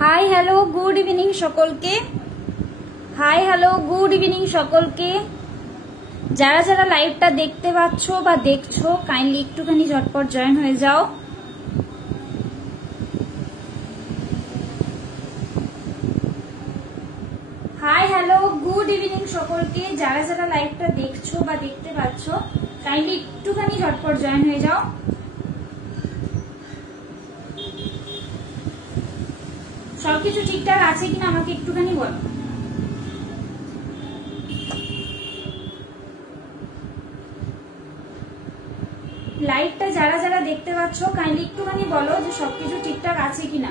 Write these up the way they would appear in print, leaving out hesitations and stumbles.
Hi hello good evening সকলকে। Hi hello good evening সকলকে। যারা যারা লাইভটা দেখতে পাচ্ছ বা দেখছো কাইন্ডলি একটুখানি ঝটপট জয়েন হয়ে যাও। হাই হ্যালো গুড ইভিনিং সকলকে। যারা যারা লাইভটা দেখছো বা দেখতে পাচ্ছ কাইন্ডলি একটুখানি ঝটপট জয়েন হয়ে যাও। সবকিছু ঠিকঠাক আছে কিনা আমাকে একটুখানি বলো। লাইভটা যারা যারা দেখতে পাচ্ছ কাইন্ডলি একটুখানি বলো যে সবকিছু ঠিকঠাক আছে কিনা।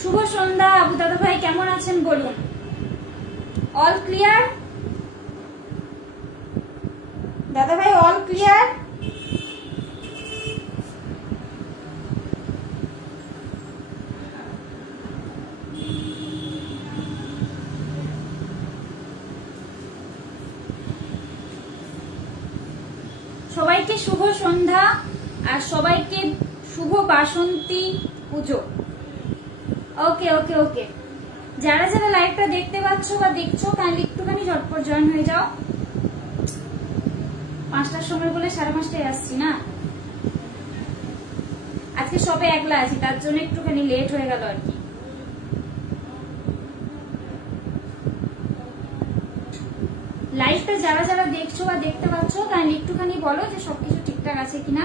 শুভ সন্ধ্যা আবু দাদা ভাই, কেমন আছেন বলুন। অল ক্লিয়ার দাদা ভাই, অল ক্লিয়ার। সবাইকে শুভ সন্ধ্যা আর সবাইকে শুভ বাসন্তী পুজো। ওকে ওকে ওকে, যারা যারা লাইভটা দেখতে পাচ্ছ বা দেখছো কাইন্ডলি একটুখানি ঝটপট জয়েন হয়ে যাও। 5টার সময় বলে 5:30টায় আসছি না, আজকে সবে একলা আছি তার জন্য একটুখানি লেট হয়ে গেল আর কি। লাইভটা যারা যারা দেখছো বা দেখতে পাচ্ছ কাইন্ডলি একটুখানি বলো যে সবকিছু ঠিকঠাক আছে কিনা।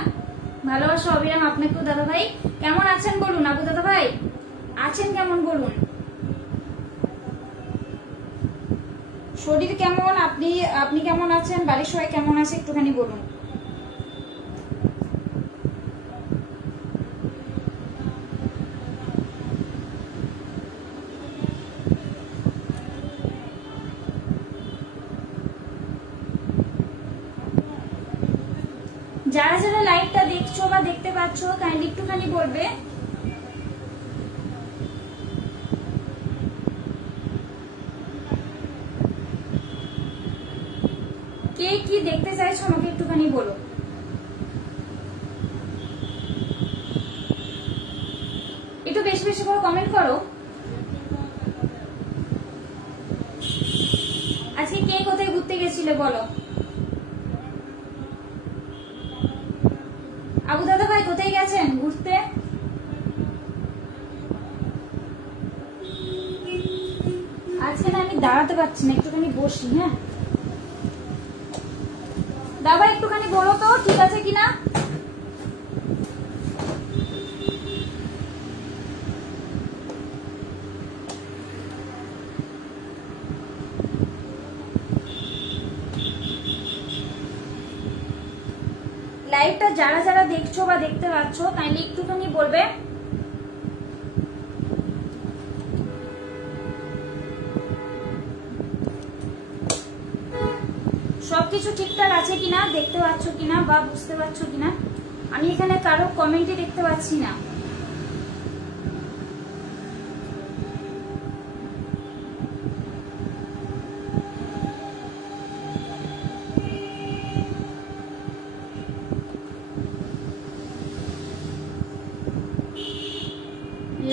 ভালোবাসা অবিরাম আপনাকেও দাদা ভাই। কেমন আছেন বলুন আবু দাদা ভাই, আছেন কেমন বলুন। শরীর কেমন, আপনি কেমন আছেন, বাড়ির সবাই কেমন আছে একটুখানি বলুন। যারা যারা লাইভটা দেখছো বা দেখতে পাচ্ছ কাইন্ডলি একটুখানি বলবে। কে কি দেখতে চাইছো আমাকে একটুখানি বলো। একটু বেশি বেশি করে কমেন্ট করো। আজকে কে কোথায় ঘুরতে গেছিলে বলো। আবু দাদা ভাই কোথায় গেছেন ঘুরতে। আজকে না আমি দাঁড়াতে পারছি না, একটুখানি বসি। হ্যাঁ দাদা একটুখানি বলো তো ঠিক আছে কিনা। লাইভটা যারা যারা দেখছো বা দেখতে পাচ্ছ কাইন্ডলি একটুখানি বলবে। সবকিছু ঠিকঠাক আছে কিনা, দেখতে পাচ্ছ কিনা বা বুঝতে পারছো কিনা। আমি এখানে কারো কমেন্টই দেখতে পাচ্ছি না।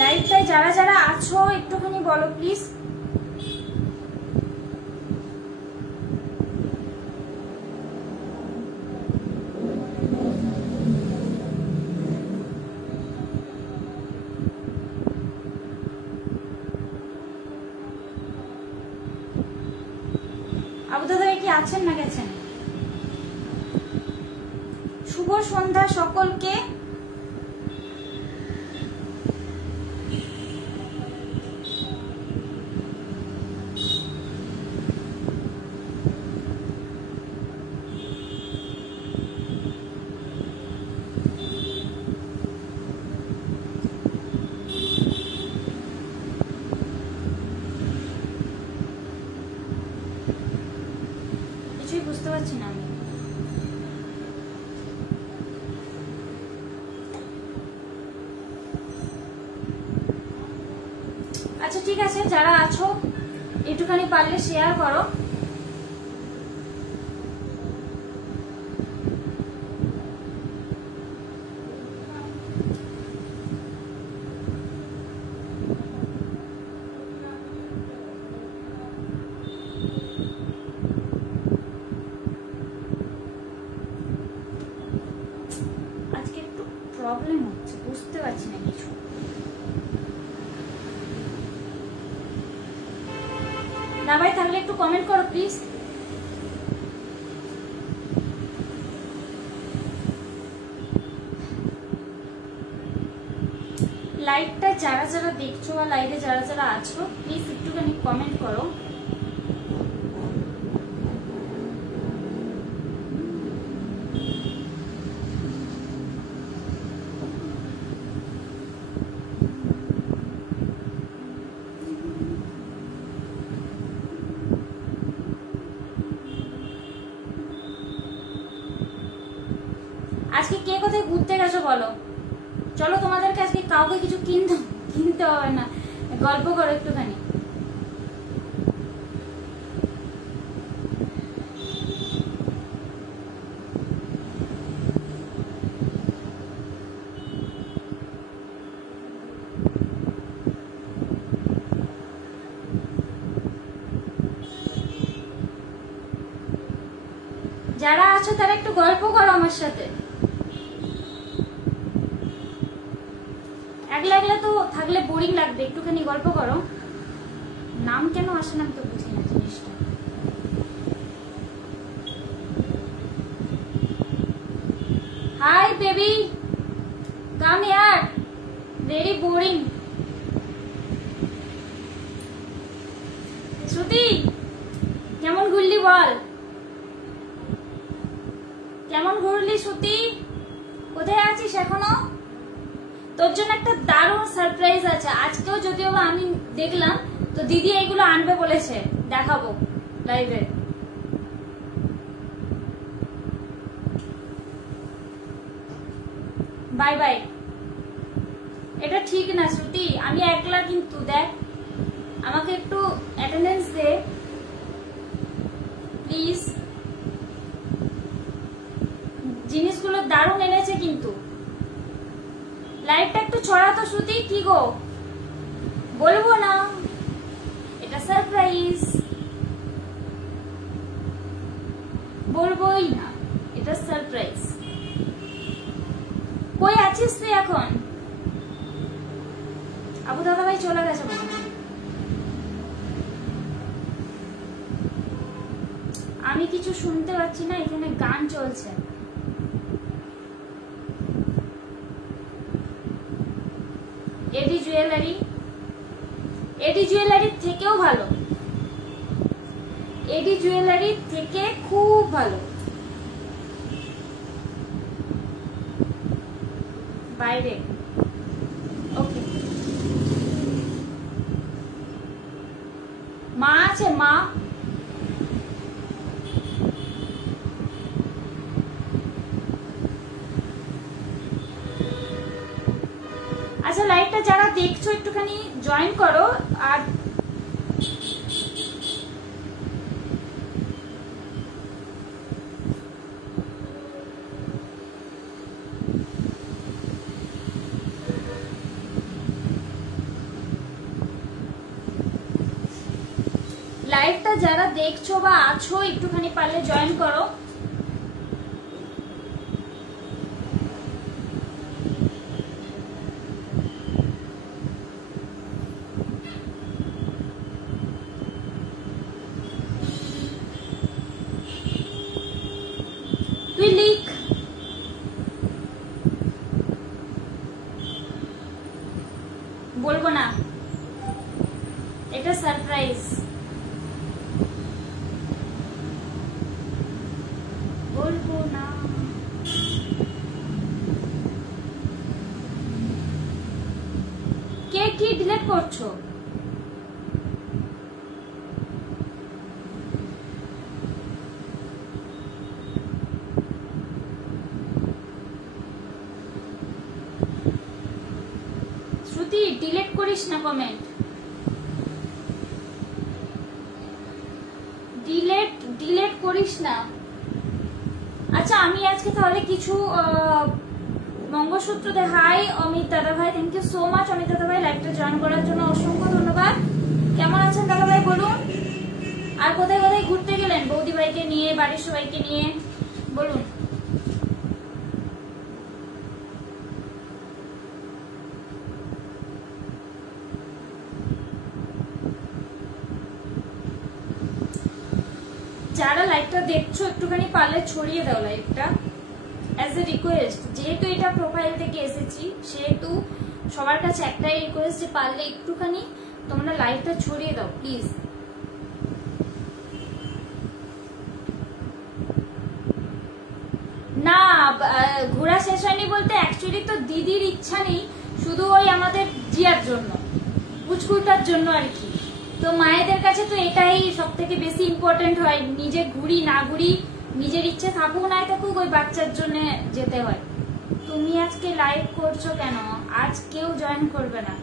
লাইভটায় যারা যারা আছো একটুখানি বলো প্লিজ। আবু দাদা কি আছেন না গেছেন। শুভ সন্ধ্যা সকলকে। বুঝতে পারছি না আমি। আচ্ছা ঠিক আছে, যারা আছো একটুখানি পারলে শেয়ার করো। প্রবলেম হচ্ছে, বুঝতে পারছি না কিছু। দাবাই থাকলে একটু কমেন্ট করো প্লিজ। লাইভটা যারা যারা দেখছো বা লাইভে যারা যারা আছো প্লিজ একটুখানি কমেন্ট করো। আজকে কে কোথায় ঘুরতে গেছো বলো? চলো তোমাদেরকে আজকে কাউকে কিছু কিনতে হবে না, গল্প করো একটুখানি। যারা আছো তারা একটু গল্প করো আমার সাথে। একলা একলা তো থাকলে বোরিং লাগবে, একটুখানি গল্প করো। নাম কেন আসে না আমি তো বুঝি না জিনিসটা। Hi baby, come here, very boring. Shruti কেমন ঘুরলি বল, কেমন ঘুরলি শ্রুতি? কোথায় আছিস এখনো? তোর জন্য একটা দারুণ সারপ্রাইজ আছে আজকেও, যদিও আমি দেখলাম তো দিদি এইগুলো আনবে বলেছে, দেখাবো লাইভে। Bye bye. এটা ঠিক না শ্রুতি, আমি একলা কিন্তু, দেখ আমাকে একটু অ্যাটেন্ডেন্স দে প্লিজ। জিনিসগুলো দারুণ এনেছে কিন্তু। লাইটটা একটু ছড়াতো শ্রুতি। কি গো, বলবো না এটা সারপ্রাইজ, বলবোই না এটা সারপ্রাইজ। কই আছিস তুই এখন? আবু দাদা ভাই চলে গেছে মনে হয়। আমি কিছু শুনতে পাচ্ছি না, এখানে গান চলছে। এডি জুয়েলারি, এডি জুয়েলারির থেকেও ভালো, এডি জুয়েলারির থেকে খুব ভালো। বাইরে ওকে, মা আছে মা। আচ্ছা লাইভটা যারা দেখছো একটুখানি জয়েন করো। আর লাইভটা যারা দেখছো বা আছো একটুখানি পারলে জয়েন করো। তুই লিখ, বলবো না এটা সারপ্রাইজ, বলবো না। কে কি ডিলিট করছো? শ্রুতি ডিলিট করিস না কমেন্ট, ডিলিট করিস না। আচ্ছা আমি আজকে তাহলে কিছু মঙ্গলসূত্র দে। হাই অমিত দাদা ভাই, thank you so much Amit দাদা ভাই, লাইভটা জয়েন করার জন্য অসংখ্য ধন্যবাদ। কেমন আছেন দাদা ভাই বলুন? আর কোথায় কোথায় ঘুরতে গেলেন বৌদি ভাইকে নিয়ে, বাড়ির সবাইকে নিয়ে বলুন। যারা লাইভটা দেখছো একটুখানি পারলে ছড়িয়ে দাও লাইভটা, অ্যাজ এ রিকোয়েস্ট। যেহেতু এটা প্রোফাইল থেকে এসেছি সেহেতু সবার কাছে একটাই রিকোয়েস্ট যে পারলে একটুখানি তোমরা লাইভটা ছড়িয়ে দাও প্লিজ। না ঘোরা শেষ হয়নি বলতে অ্যাকচুয়ালি তো দিদির ইচ্ছা নেই, শুধু ওই আমাদের জিয়ার জন্য, পুচকুটার জন্য আর কি। তো মায়েদের কাছে তো এটাই সব থেকে বেশি ইম্পর্টেন্ট হয়, নিজে ঘুরি না ঘুরি, নিজের ইচ্ছে থাকুক না থাকুক, ওই বাচ্চার জন্য যেতে হয়। তুমি আজকে লাইভ করছো কেন? আজ কেউ জয়েন করবে না।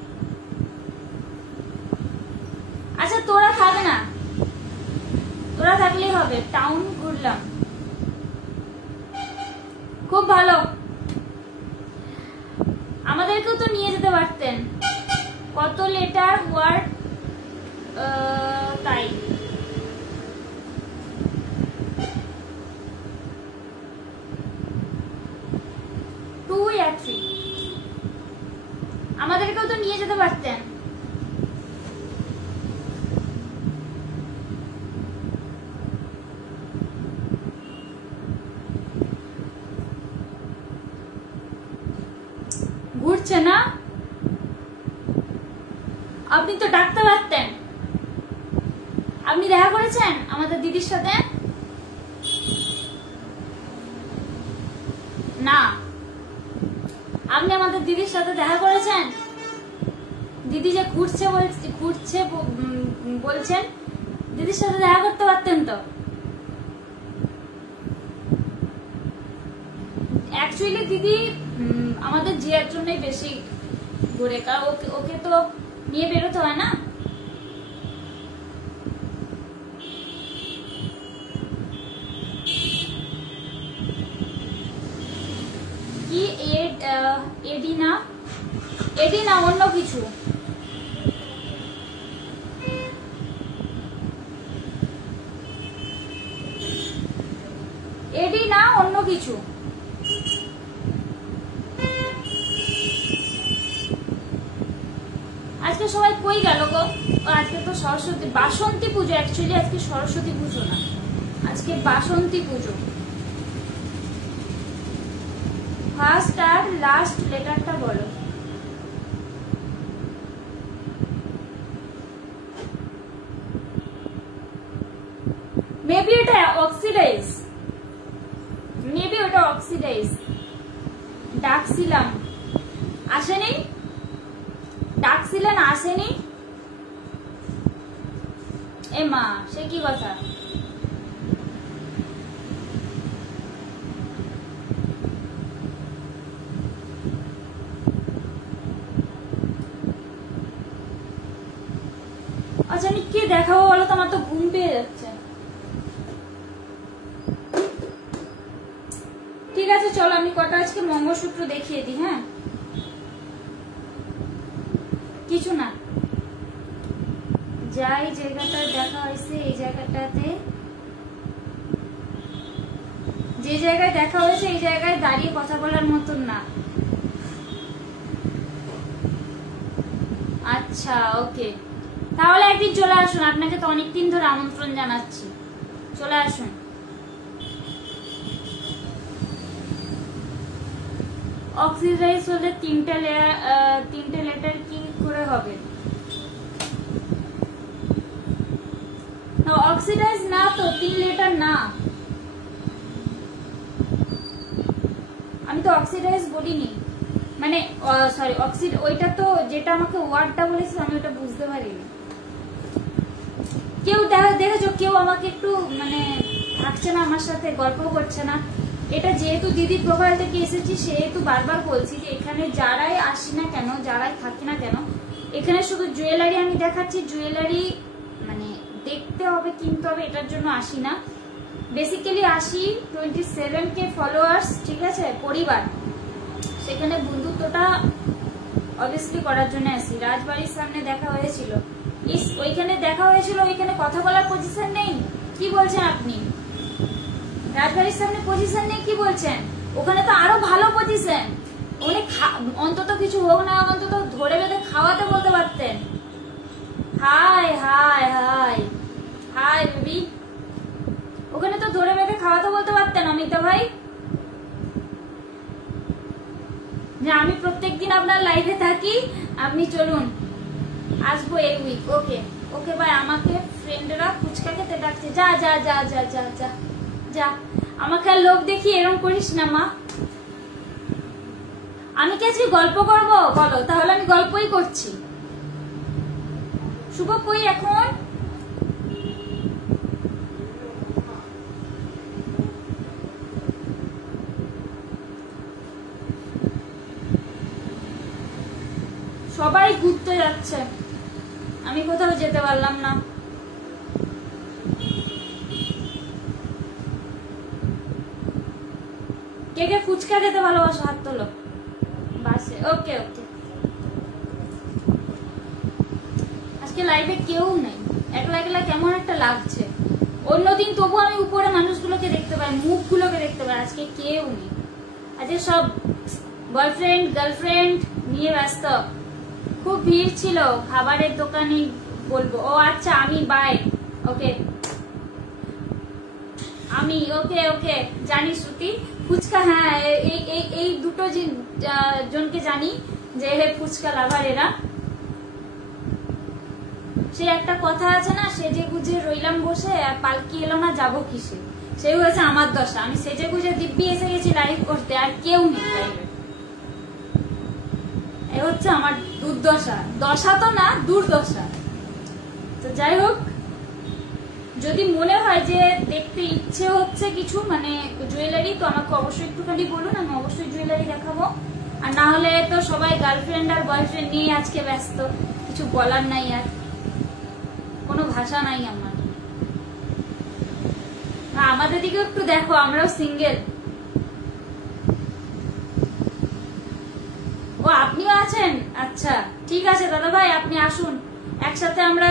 আচ্ছা তোরা থাক না, তোরা থাকলেই হবে। টাউন ঘুরলাম, খুব ভালো। আমাদেরকেও তো নিয়ে যেতে পারতেন। কত লেটার ওয়ার্ড তাই আমাদেরকেও তো নিয়ে যেতে পারতেন। ঘুরছে না, আপনি তো ডাকতে পারতেন। আপনি দেখা করেছেন আমাদের দিদির সাথে? না, আপনি আমাদের দিদির সাথে দেখা করেছেন? দিদি যে ঘুরছে বলছেন, দিদির সাথে দেখা করতে পারতেন তো। অ্যাকচুয়ালি দিদি আমাদের জিয়ার জন্যই বেশি ঘুরে, কারণ ওকে তো নিয়ে বেরোতে হয় না। কি এডিনা অন্য কিছু। এডিনা অন্য কিছু। আজকে সবাই কই গেল গো? আজকে তো সরস্বতী, বাসন্তী পুজো। অ্যাকচুয়ালি আজকে সরস্বতী পুজো না, আজকে বাসন্তী পুজো। ফার্স্ট আর লাস্ট লেটারটা বলো। মেবি এটা অক্সিডাইজ, মেবি ওটা অক্সিডাইজ। ডাকছিলাম আসেনি, ডাকছিলেন আসেনি। এ মা, সে কি কথা? আচ্ছা আমি কি দেখাবো বলো তো? আমার তো ঘুম পেয়ে যাচ্ছে। ঠিক আছে চলো, আমি কটা আজকে মঙ্গলসূত্র দেখিয়ে দিই। হ্যাঁ, কিছু না, যাই জায়গাটা দেখা হয়েছে এই জায়গাটাতে, যে জায়গায় দেখা হয়েছে এই জায়গায় দাঁড়িয়ে কথা বলার মতন না। আচ্ছা ওকে, তাহলে একদিন চলে আসুন, আপনাকে তো অনেকদিন ধরে আমন্ত্রণ জানাচ্ছি, চলে আসুন। অক্সিডাইজ হলে তিনটে লেটার কি করে হবে? অক্সিডাইজ না তো, 3 লেটার না। আমি তো অক্সিডাইজ বলিনি, মানে সরি ওইটা তো যেটা আমাকে ওয়ার্ডটা বলেছিল আমি ওটা বুঝতে পারিনি। কেউ দেখেছো কেউ আমাকে একটু মানে থাকছে না আমার সাথে, গল্প করছে না। এটা যেহেতু দিদির প্রোফাইল থেকে এসেছি সেহেতু বারবার বলছি যে এখানে যারাই আসি না কেন, যারাই থাকি না কেন, এখানে শুধু জুয়েলারি আমি দেখাচ্ছি। জুয়েলারি মানে দেখতে হবে, কিনতে হবে, এটার জন্য আসি না। বেসিক্যালি আসি 27K ফলোয়ার্স, ঠিক আছে, পরিবার, সেখানে বন্ধুত্বটা অবভিয়াসলি করার জন্য আসি। রাজবাড়ির সামনে দেখা হয়েছিল, ওইখানে দেখা হয়েছিল, ওইখানে কথা বলার পজিশন নেই। কি বলছেন আপনি? রাজবাড়ির সামনে পজিশন নেই কি বলছেন? ওখানে তো আরো ভালো পজিশন, অনেক অন্তত কিছু হোক না, অন্তত ধরে বেঁধে খাওয়াতে বলতে পারতেন। High high high hi baby, Amita ভাই? যে আমি প্রত্যেকদিন আপনার লাইভে থাকি, আপনি চলুন, আসবো এই উইক। ওকে ওকে ভাই, আমাকে ফ্রেন্ডরা ফুচকা খেতে ডাকছে। যা যা যা যা যা যা যা, আমাকে আর লোক দেখি এরকম করিস না মা। আমি কি আজকে গল্প করবো? বলো তাহলে, আমি গল্পই করছি। শুভ কই এখন? সবাই ঘুরতে যাচ্ছে, আমি কোথাও যেতে পারলাম না। কে কে ফুচকা খেতে ভালোবাসো হাত তোলো। বাসে, ওকে ওকে। আজকে লাইভে কেউ নেই, একলা একলা কেমন একটা লাগছে। অন্যদিন তবু আমি উপরে মানুষগুলোকে দেখতে পাই, মুখগুলোকে দেখতে পাই, আজকে কেউ নেই। আজকে সব বয়ফ্রেন্ড গার্লফ্রেন্ড নিয়ে ব্যস্ত। খুব ভিড় ছিল খাবারের দোকানে বলবো। ও আচ্ছা, আমি বাই। ওকে আমি ওকে ওকে জানি শ্রুতি। ফুচকা, হ্যাঁ এই দুটো জনকে জানি যে ফুচকা লাভার এরা। সে একটা কথা আছে না, সেজে গুজে রইলাম বসে, আর পালকি এলো না যাবো কিসে। সেই হয়েছে আমার দশা। আমি সেজে গুজে দিব্যি এসে গেছি লাইভ করতে, আর কেউ নেই লাইভে। এ হচ্ছে আমার দুর্দশা। দশা তো না, দুর্দশা। তো যাই হোক, যদি মনে হয় যে দেখতে ইচ্ছে হচ্ছে কিছু মানে জুয়েলারি, তো আমাকে অবশ্যই একটুখানি বলুন, আমি অবশ্যই জুয়েলারি দেখাবো। আর না হলে তো সবাই গার্লফ্রেন্ড আর বয়ফ্রেন্ড নিয়ে আজকে ব্যস্ত, কিছু বলার নাই, আর কোনো ভাষা নাই আমার। আমাদের দিকে একটু দেখো, আমরাও সিঙ্গেল। ও আপনিও আছেন? আচ্ছা ঠিক আছে দাদা ভাই, আপনি আসুন, একসাথে আমরা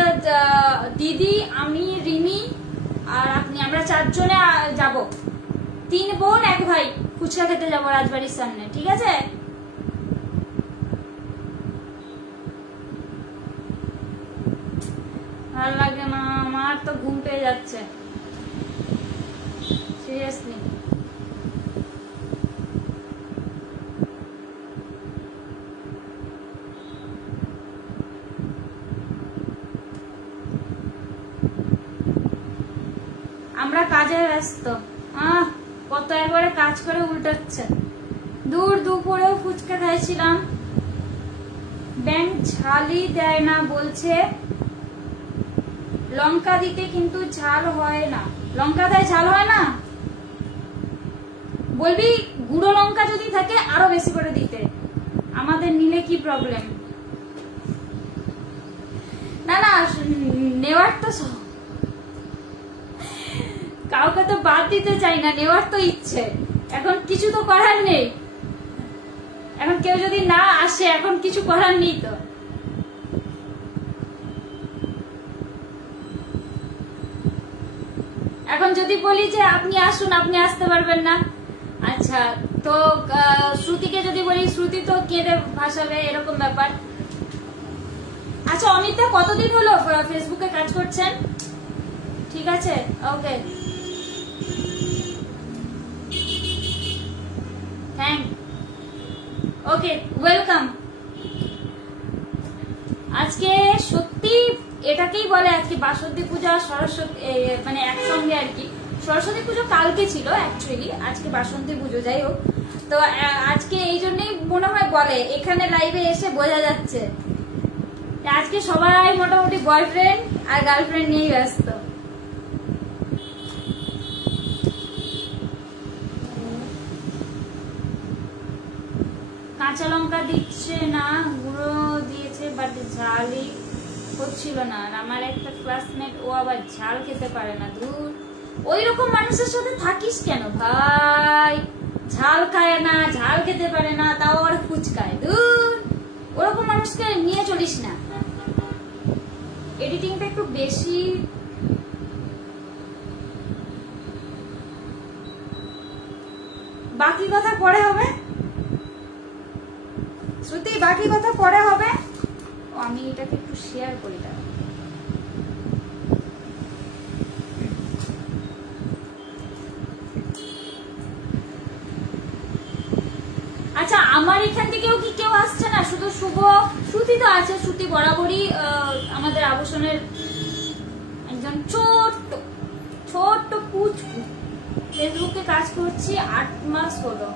দিদি, আমি, রিমি আর আপনি, আমরা 4 জনে যাব। 3 বোন 1 ভাই ফুচকা খেতে যাবো রাজবাড়ির সামনে, ঠিক আছে? ভালো লাগে না, আমার তো ঘুম পেয়ে যাচ্ছে সিরিয়াসলি। আমরা কাজে ব্যস্ত, কত একবারে কাজ করে উল্টাচ্ছে। দুপুরেও ফুচকা খাইছিলাম, ব্যাংক ঝালই দেয় না বলছে। লঙ্কা দিতে কিন্তু ঝাল হয় না। লঙ্কা দেয় ঝাল হয় না? বলবি গুঁড়ো লঙ্কা যদি থাকে আরো বেশি করে দিতে, আমাদের নিলে কি প্রবলেম? না না, নেওয়ার তো কাউকে তো বাদ দিতে চাই না, নেওয়ার তো ইচ্ছে। এখন কিছু তো করার নেই, এখন কেউ যদি না আসে এখন কিছু করার নেই। তো এখন যদি বলি যে আপনি আসুন, আপনি আসতে পারবেন না। আচ্ছা, তো শ্রুতিকে যদি বলি, শ্রুতি তো কেঁদে ভাসাবে, এরকম ব্যাপার। আচ্ছা অমিতা, কতদিন হলো ফেসবুকে কাজ করছেন? ঠিক আছে, ওকে, থ্যাংক, ওকে, ওয়েলকাম। আজকে সত্যি এটাকেই বলে আজকে বাসন্তী পূজা, সরস্বতী মানে একসঙ্গে আর কি। সরস্বতী পুজো কালকে ছিল অ্যাকচুয়ালি, আজকে বাসন্তী পুজো। যাই হোক, তো আজকে এই জন্যই মনে হয় বলে, এখানে লাইভে এসে বোঝা যাচ্ছে আজকে সবাই মোটামুটি বয়ফ্রেন্ড আর গার্লফ্রেন্ড নিয়েই ব্যস্ত। কাঁচা লঙ্কা দিচ্ছে না, গুঁড়ো দিয়েছে, বাট ঝালই হচ্ছিল না। আর আমার একটা ক্লাসমেট, ও আবার ঝাল খেতে পারে না। ধুর, ওই রকম মানুষের সাথে থাকিস কেন ভাই? ঝাল খায় না, ঝাল খেতে পারে না, তাও আর ফুচকায়। ধুর, ওরকম মানুষকে নিয়ে চলিস না। এডিটিংটা একটু বেশি। বাকি কথা পরে হবে শ্রুতি, বাকি কথা পরে হবে। আমি এটাকে একটু শেয়ার করি। আমার এখান থেকেও কি কেউ আসছে না? শুধু শুভ, শ্রুতি তো আছে। শ্রুতি বরাবরই আমাদের আবাসনের একজন ছোট্ট ছোট্ট পুচকু। ফেসবুকে কাজ করছি 8 মাস হলো।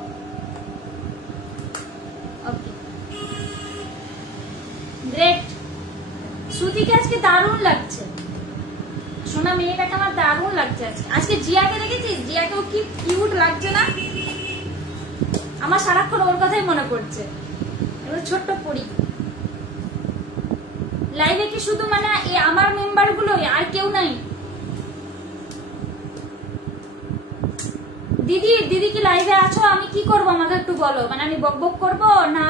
ওকে, গ্রেট। শ্রুতিকে আজকে দারুণ লাগছে, সোনা মেয়েটাকে আমার দারুণ লাগছে আজকে। আজকে জিয়াকে দেখেছিস? জিয়াকেও কি কিউট লাগছে না? আমার সারাক্ষণ ওর কথাই মনে পড়ছে। ছোট্ট পরি লাইভে কি শুধু মানে আমার মেম্বার গুলো, আর কেউ নাই? দিদি, দিদি কি লাইভে আছো? আমি কি করবো আমাকে একটু বলো। মানে আমি বক বক করবো না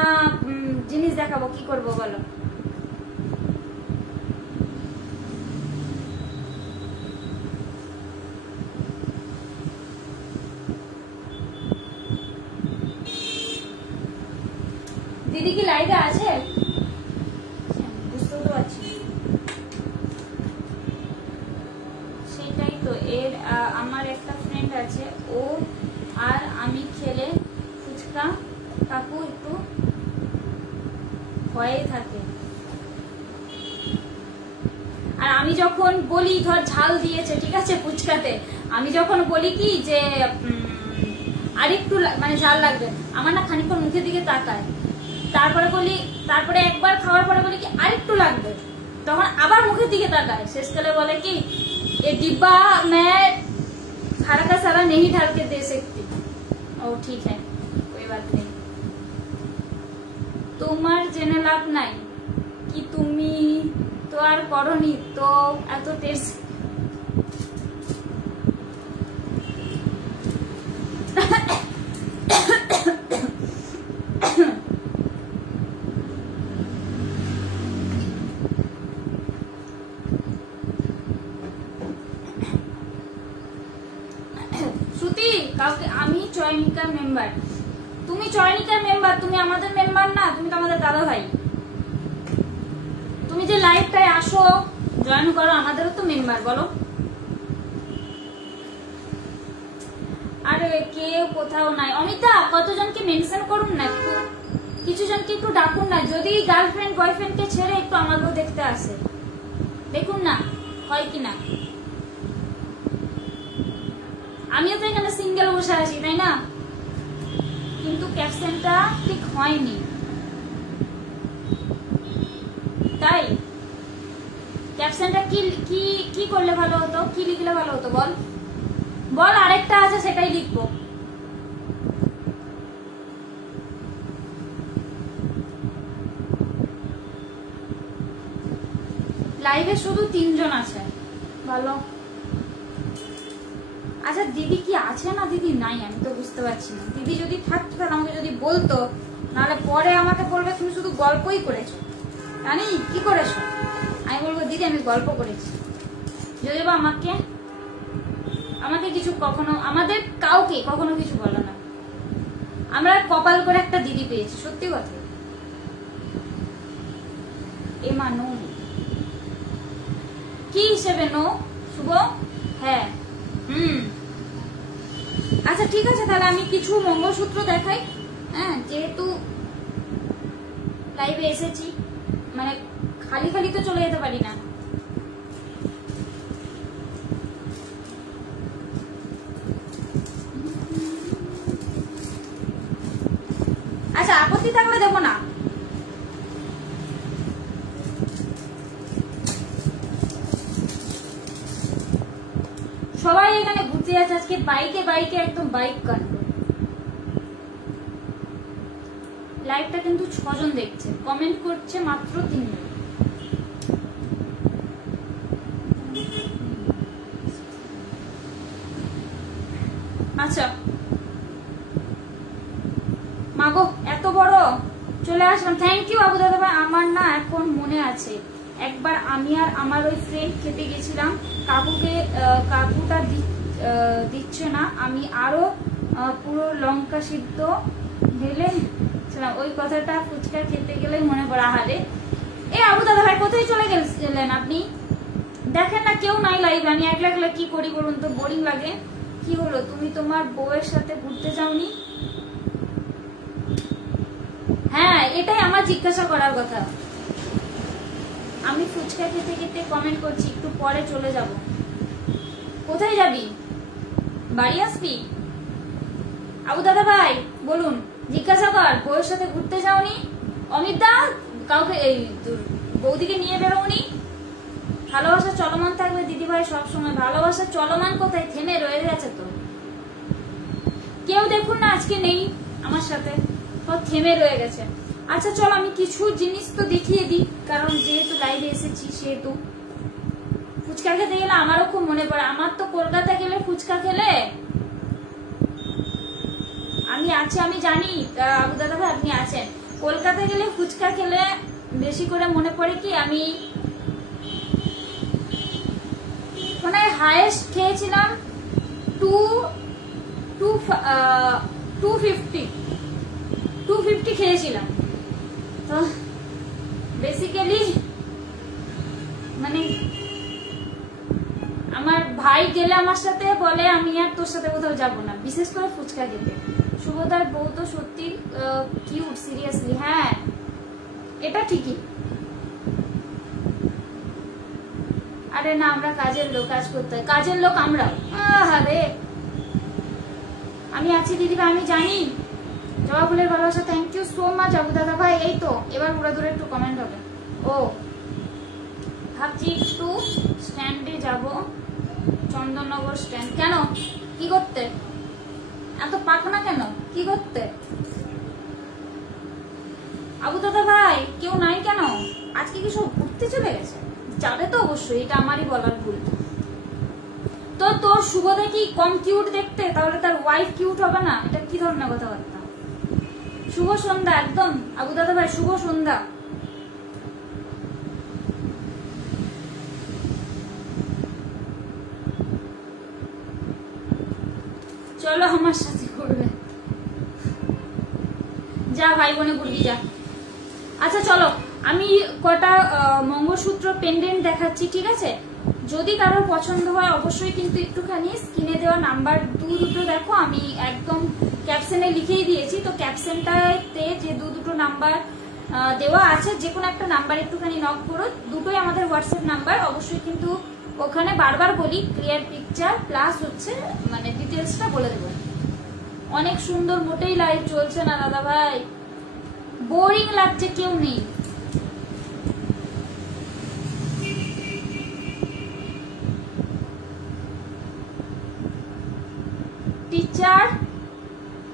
জিনিস দেখাবো, কি করবো বলো? দিদি কি লাইভে আছে? বুঝতে তো পারছি। সেটাই তো। এর আমার একটা ফ্রেন্ড আছে, ও আর আমি খেলে ফুচকা কাকু একটু ভয়ে থাকে। আর আমি যখন বলি, ধর ঝাল দিয়েছে, ঠিক আছে ফুচকাতে, আমি যখন বলি কি যে আরেকটু মানে ঝাল লাগবে, আমার না খানিকক্ষণ মুখের দিকে তাকায়। তারপরে বলি, তারপরে একবার খাওয়ার পরে বলি কি আরেকটু লাগবে, তখন আবার মুখের দিকে তাকায়। শেষকালে বলে কি ये डिब्बा मैं सारा का सारा नहीं डाल के दे सकती। ओ ठीक है, कोई बात नहीं। তোমার জেনে লাভ নাই কি, তুমি তো আর করনি তো এত টেস্ট। শ্রুতি, কাউকে আমি চয়নিকার মেম্বার। তুমি চয়নিকার মেম্বার, তুমি আমাদের মেম্বার না, তুমি তো আমাদের দাদা ভাই। তুমি যে লাইভটায় আসো, জয়েন করো, আমাদেরও তো মেম্বার, বলো। আরে কেউ কোথাও নাই। অমিতা, কতজনকে মেনশন করুন না একটু, কিছু জনকে একটু ডাকুন না। যদি গার্লফ্রেন্ড বয়ফ্রেন্ডকে ছেড়ে একটু আমাকেও দেখতে আসে, দেখুন না হয় কিনা। আমিও তো এখানে সিঙ্গেল বসে আছি, তাই না? কিন্তু ক্যাপশনটা ঠিক হয়নি, তাই ক্যাপশনটা কি কি কি করলে ভালো হতো, কি লিখলে ভালো হতো বল বল। আরেকটা আছে, সেটাই লিখবো। লাইভে শুধু 3 জন আছে, ভালো। আচ্ছা দিদি কি আছে না দিদি নাই, আমি তো বুঝতে পারছি না। দিদি যদি থাকতো তাহলে আমাকে যদি বলতো, নাহলে পরে আমাকে বলবে তুমি শুধু গল্পই করেছো। জানি কি করেছো, আমি বলবো দিদি আমি গল্প করেছি। যদি বা আমাকে কিছু কখনো, আমাদের কাউকে কখনো কিছু বলো না। আমরা কপাল করে একটা দিদি পেয়েছি, সত্যি কথা। এ মানো কি হিসেবে নো শুভ? হ্যাঁ, আচ্ছা ঠিক আছে, তাহলে আমি কিছু মঙ্গলসূত্র দেখাই। হ্যাঁ, যেহেতু লাইভে এসেছি, মানে খালি খালি তো চলে যেতে পারি না। আচ্ছা আপত্তি থাকলে দেবো না। সবাই এখানে ঘুরতে যাচ্ছে আজকে বাইকে বাইকে, একদম বাইক কাণ্ড। লাইভটা কিন্তু 6 জন দেখছে, কমেন্ট করছে মাত্র 3 জন। আচ্ছা মাগো এত বড় চলে আসলাম। থ্যাংক ইউ আবু দাদা ভাই। আমার না এখন মনে আছে একবার আমি আর আমার ওই ফ্রেন্ড খেতে গেছিলাম, কাকুটা দিচ্ছে না, আমি আরো পুরো লঙ্কা সিদ্ধ ঢেলে ওই কথাটা ফুচকা খেতে গেলে মনে পড়ে। আহারে এ আবু দাদা ভাই কোথায় চলে গেলেন আপনি? দেখেন না কেউ নাই লাইভে, আমি একলা একলা কি করি বলুন তো, বোরিং লাগে। কি হলো, তুমি তোমার বউয়ের সাথে ঘুরতে যাওনি? এটাই আমার জিজ্ঞাসা করার কথা। আমি ফুচকা খেতে খেতে কমেন্ট করছি, একটু পরে চলে যাব। কোথায় যাবি? বাড়ি আসবি? আবু দাদা ভাই বলুন, জিজ্ঞাসা কর, বউয়ের সাথে ঘুরতে যাওনি? অমিত দা কাউকে এই বৌদিকে নিয়ে বেরোনি? ভালোবাসা চলমান থাকবে দিদি ভাই সবসময়। ভালোবাসা চলমান কোথায়, থেমে রয়ে গেছে তো। কেউ দেখুন না আজকে নেই আমার সাথে, থেমে রয়ে গেছে। আচ্ছা চল আমি কিছু জিনিস তো দেখিয়ে দিই, কারণ যেহেতু লাইভে এসেছি সেহেতু। ফুচকা খেতে গেলে আমারও খুব মনে পড়ে। আমার তো কলকাতা গেলে ফুচকা খেলে আমি আছি, আমি জানি আবু দাদা ভাই আপনি আছেন। কলকাতা গেলে ফুচকা খেলে বেশি করে মনে পড়ে কি, আমি মানে হাইয়েস্ট খেয়েছিলাম 250 খেয়েছিলাম। তো বেসিক্যালি মানে আমার ভাই গেলে আমার সাথে বলে আমি আর তোর সাথে কোথাও যাবো না, বিশেষ করে ফুচকা খেতে। শুভদার বউ তো সত্যি কিউট, সিরিয়াসলি। হ্যাঁ এটা ঠিকই। আরে না, আমরা কাজের লোক, কাজ করতে হয়, কাজের লোক আমরাও। আরে আমি আছি দিদি ভাই, আমি জানি। জবাবুলের ভালোবাসা, thank you so much Abu দাদা ভাই। এই তো এবার উড়ে ধরে একটু কমেন্ট হবে। ও ভাবছি একটু স্ট্যান্ডে যাব, চন্দননগর স্ট্যান্ড। কেন, কি করতে? এত পাখনা কেন, কি করতে? আবু দাদা ভাই কেউ নাই কেন? আজকে কি সব ঘুরতে চলে গেছে? যাবে তো অবশ্যই, এটা আমারই বলার ভুল। তো তোর শুভদা কি কম কিউট দেখতে? তাহলে তার ওয়াইফ কিউট হবে না? এটা কি ধরনের কথাবার্তা? শুভ সন্ধ্যা, একদম আবু দাদা ভাই শুভ সন্ধ্যা। চলো আমার সাথে ঘুরবে, যা ভাই বোনে ঘুরবি যা। আচ্ছা চলো আমি কটা মঙ্গলসূত্র পেন্ডেন্ট দেখাচ্ছি, ঠিক আছে? যদি কারোর পছন্দ হয় অবশ্যই কিন্তু একটুখানি স্ক্রিনে দেওয়া নাম্বার দুটো দেখো, আমি একদম ক্যাপশনে লিখেই দিয়েছি। তো ক্যাপশনটাতে যে দুটো নাম্বার দেওয়া আছে, যে কোনো একটা নাম্বার একটুখানি নক করো। দুটোই আমাদের হোয়াটসঅ্যাপ নাম্বার। অবশ্যই কিন্তু ওখানে বারবার বলি ক্লিয়ার পিকচার প্লাস হচ্ছে মানে ডিটেলসটা বলে দেবো। অনেক সুন্দর, মোটেই লাইভ চলছে না দাদা ভাই, বোরিং লাগছে, কেউ নেই।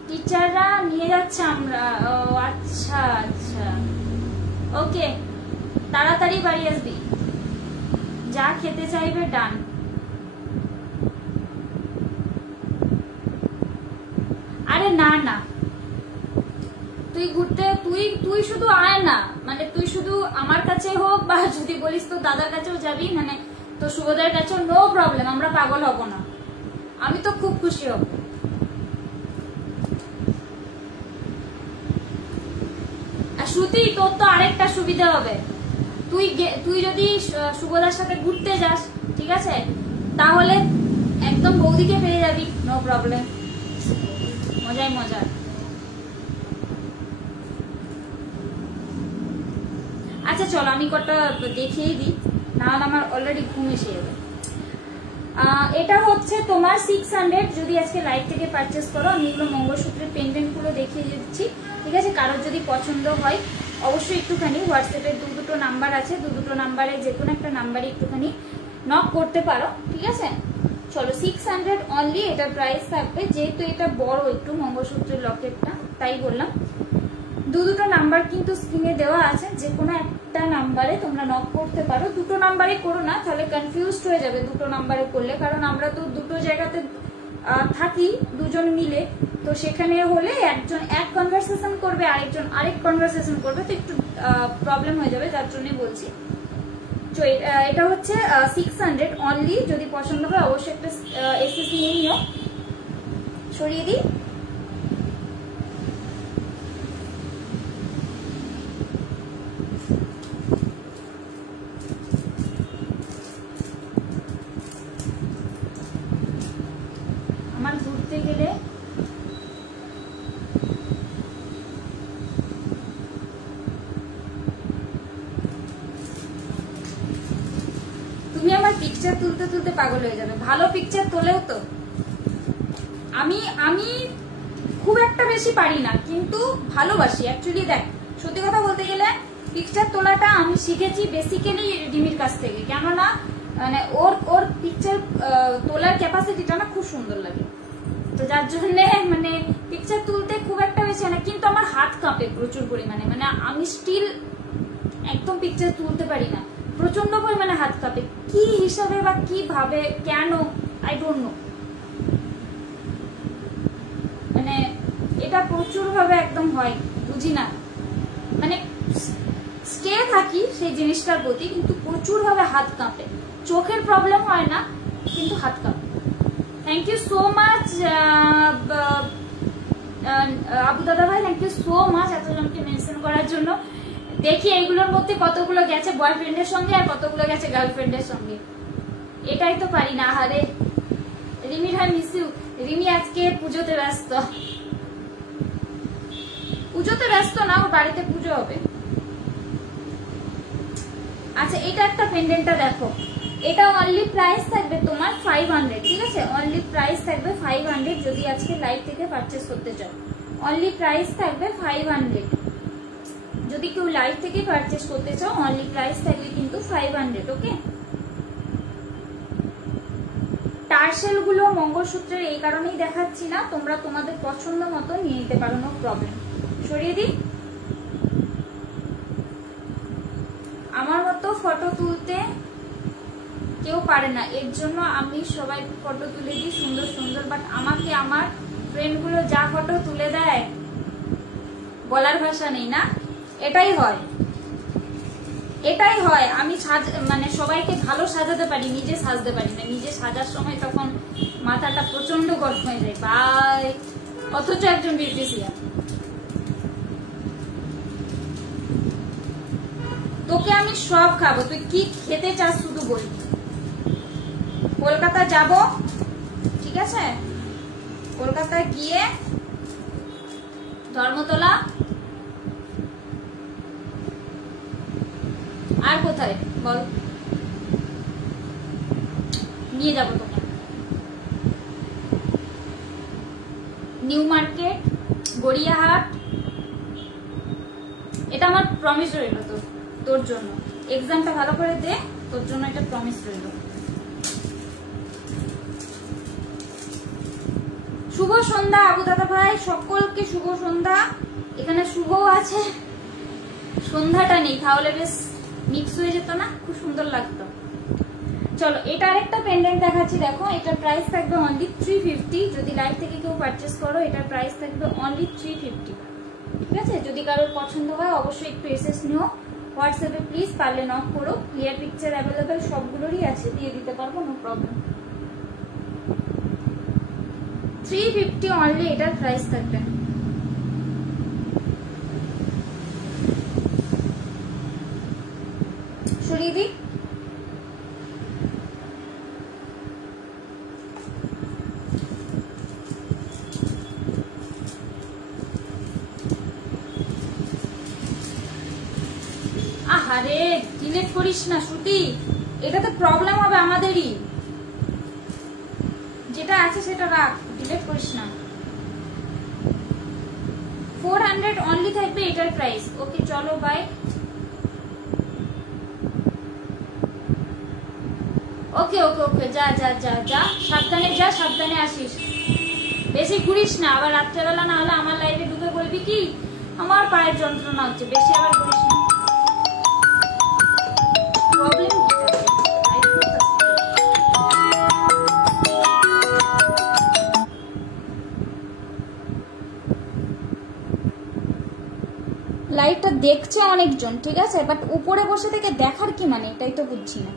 টিচাররা নিয়ে যাচ্ছে আমরা। ও আচ্ছা আচ্ছা, ওকে তাড়াতাড়ি বাড়ি আসবি, যা খেতে চাইবে ডান। আরে না না, তুই ঘুরতে তুই শুধু আয় না, মানে তুই শুধু আমার কাছে হোক বা যদি বলিস তো দাদার কাছেও যাবি, মানে তো শুভদার কাছেও, নো প্রবলেম, আমরা পাগল হব না, আমি তো খুব খুশি হব। আর শ্রুতি তোর তো আরেকটা সুবিধা হবে, তুই যদি শুভদার সাথে ঘুরতে যাস, ঠিক আছে, তাহলে একদম বৌদিকে পেয়ে যাবি, নো প্রবলেম, মজাই মজা। আচ্ছা চলো আমি কটা দেখিয়ে দিই, নাহলে আমার অলরেডি ঘুম এসে যাবে। এটা হচ্ছে তোমার 600 যদি আজকে লাইভ থেকে পারচেস করো। আমি এগুলো মঙ্গলসূত্রের পেন্ডেন্ট গুলো দেখিয়ে দিচ্ছি, ঠিক আছে? কারোর যদি পছন্দ হয় অবশ্যই একটুখানি হোয়াটসঅ্যাপে দুটো নাম্বার আছে, দুটো নাম্বারে যে কোনো একটা নাম্বারে একটুখানি নক করতে পারো, ঠিক আছে? চলো 600 অনলি এটা প্রাইস থাকবে, যেহেতু এটা বড় একটু মঙ্গলসূত্রের লকেটটা, তাই বললাম। দুটো নাম্বার কিন্তু স্ক্রিনে দেওয়া আছে, যে কোনো একটা নাম্বারে তোমরা নক করতে পারো। দুটো নাম্বারে করো না, তাহলে কনফিউজড হয়ে যাবে দুটো নাম্বারে করলে, কারণ আমরা তো দুটো জায়গাতে থাকি দুজন মিলে, তো সেখানে হলে একজন এক কনভারসেশন করবে, আরেকজন আরেক কনভারসেশন করবে, তো একটু প্রবলেম হয়ে যাবে, তার জন্যই বলছি। তো এটা হচ্ছে 600 অনলি, যদি পছন্দ হয় অবশ্যই একটা এসএসসি নিয়ে নিও। সরিয়ে দিই, আমার ঘুরতে গেলে তুলতে পাগল হয়ে যাবে। ভালো পিকচার তোলেও তো। আমি খুব একটা বেশি পারি না, কিন্তু ভালোবাসি অ্যাকচুয়ালি। দেখ, সত্যি কথা বলতে গেলে পিকচার তোলাটা আমি শিখেছি বেসিক্যালি রিমির কাছ থেকে, কেননা মানে ওর পিকচার তোলার ক্যাপাসিটিটা না খুব সুন্দর লাগে। তো যার জন্য মানে পিকচার তুলতে খুব একটা বেশি না, কিন্তু আমার হাত কাঁপে প্রচুর পরিমাণে। মানে আমি স্টিল একদম পিকচার তুলতে পারি না, প্রচন্ড পরিমাণে হাত কাঁপে। কি হিসাবে বা কিভাবে, কেন, আই ডোন্ট নো। মানে এটা প্রচুর ভাবে একদম হয়, বুঝি না। মানে স্টে থাকি সেই জিনিসটার প্রতি, কিন্তু প্রচুর ভাবে হাত কাঁপে। চোখের প্রবলেম হয় না, কিন্তু হাত কাঁপে। Thank you so much Abu দাদা ভাই, থ্যাংক ইউ সো মাচ এতজনকে মেনশন করার জন্য। দেখি এইগুলোর মধ্যে কতগুলো গেছে বয়ফ্রেন্ডের সঙ্গে আর কতগুলো গেছে গার্লফ্রেন্ডের সঙ্গে, এটাই তো পারি না। আরে রিমি ভাই মিস ইউ। রিমি আজকে পুজোতে ব্যস্ত। পুজোতে ব্যস্ত না, ওর বাড়িতে পুজো হবে। আচ্ছা, এটা একটা পেন্ডেন্টটা দেখো, এটা অনলি প্রাইস থাকবে তোমার 500, ঠিক আছে? অনলি প্রাইস থাকবে 500 যদি আজকে লাইভ থেকে পারচেস করতে চাও। অনলি প্রাইস থাকবে 500 যদি কেউ লাইভ থেকে পারচেস করতে চাও। অনলি প্রাইস থাকবে কিন্তু 500, ওকে? টার্সেল গুলো মঙ্গলসূত্রের এই কারণেই দেখাচ্ছি না, তোমরা তোমাদের পছন্দ মতো নিয়ে নিতে পারো, নো প্রবলেম। সরিয়ে দিই। আমার মতো ফটো তুলতে কেউ পারে না, এর জন্য আমি সবাই ফটো তুলে দিই সুন্দর সুন্দর। বাট আমাকে আমার ফ্রেন্ড গুলো যা ফটো তুলে দেয়, বলার ভাষা নেই না। এটাই হয়, এটাই হয়। আমি মানে সবাইকে ভালো সাজাতে পারি, নিজে সাজতে পারি না। নিজে সাজার সময় তখন মাথাটা প্রচন্ড গরম হয়ে যায় ভাই, অথচ একজন বিউটিশিয়ান। তোকে আমি সব খাবো, তুই কি খেতে চাস শুধু বলবি। কলকাতা যাব, ঠিক আছে? কলকাতা গিয়ে ধর্মতলা আর কোথায় বল, নিয়ে যাবো তোকে। New market, Gariahat. এটা আমার প্রমিস রইল তোর জন্য। এক্সামটা ভালো করে দে, তোর জন্য এটা প্রমিস রইল। শুভ সন্ধ্যা আবু দাদা ভাই, সকলকে শুভ সন্ধ্যা। এখানে শুভও আছে, সন্ধ্যাটা নেই, তাহলে বেশ মিক্স হয়ে যেত না, খুব সুন্দর লাগতো। চলো, এটা আরেকটা পেন্ডেন্ট দেখাচ্ছি, দেখো। এটার প্রাইস থাকবে অনলি 350 যদি লাইভ থেকে কেউ পারচেস করো। এটার প্রাইস থাকবে অনলি 350, ঠিক আছে? যদি কারোর পছন্দ হয় অবশ্যই একটু এসএস নিও। হোয়াটসঅ্যাপে প্লিজ পারলে নক করো। ক্লিয়ার পিকচার অ্যাভেলেবেল সবগুলোরই আছে, দিয়ে দিতে পারবো, নো প্রবলেম। 350 অনলি এটার প্রাইস থাকবে। সরিয়ে দিই। আহারে ডিলিট করিস না শ্রুতি, এটাতে প্রবলেম হবে আমাদেরই। যেটা আছে সেটা রাখ, ডিলিট করিস না। 400 অনলি থাকবে এটার প্রাইস। ওকে চলো বাই। ওকে ওকে ওকে, যা যা যা যা, সাবধানে যা, সাবধানে আসিস। বেশি ঘুরিস না, আবার রাত্রেবেলা না হলে আমার লাইফে ঢুকে বলবি কি আমার পায়ের যন্ত্রণা হচ্ছে। বেশি আবার ঘুরিস না, প্রবলেম। লাইভটা দেখছে অনেকজন, ঠিক আছে, বাট উপরে বসে থেকে দেখার কি মানে, এটাই তো বুঝছি না।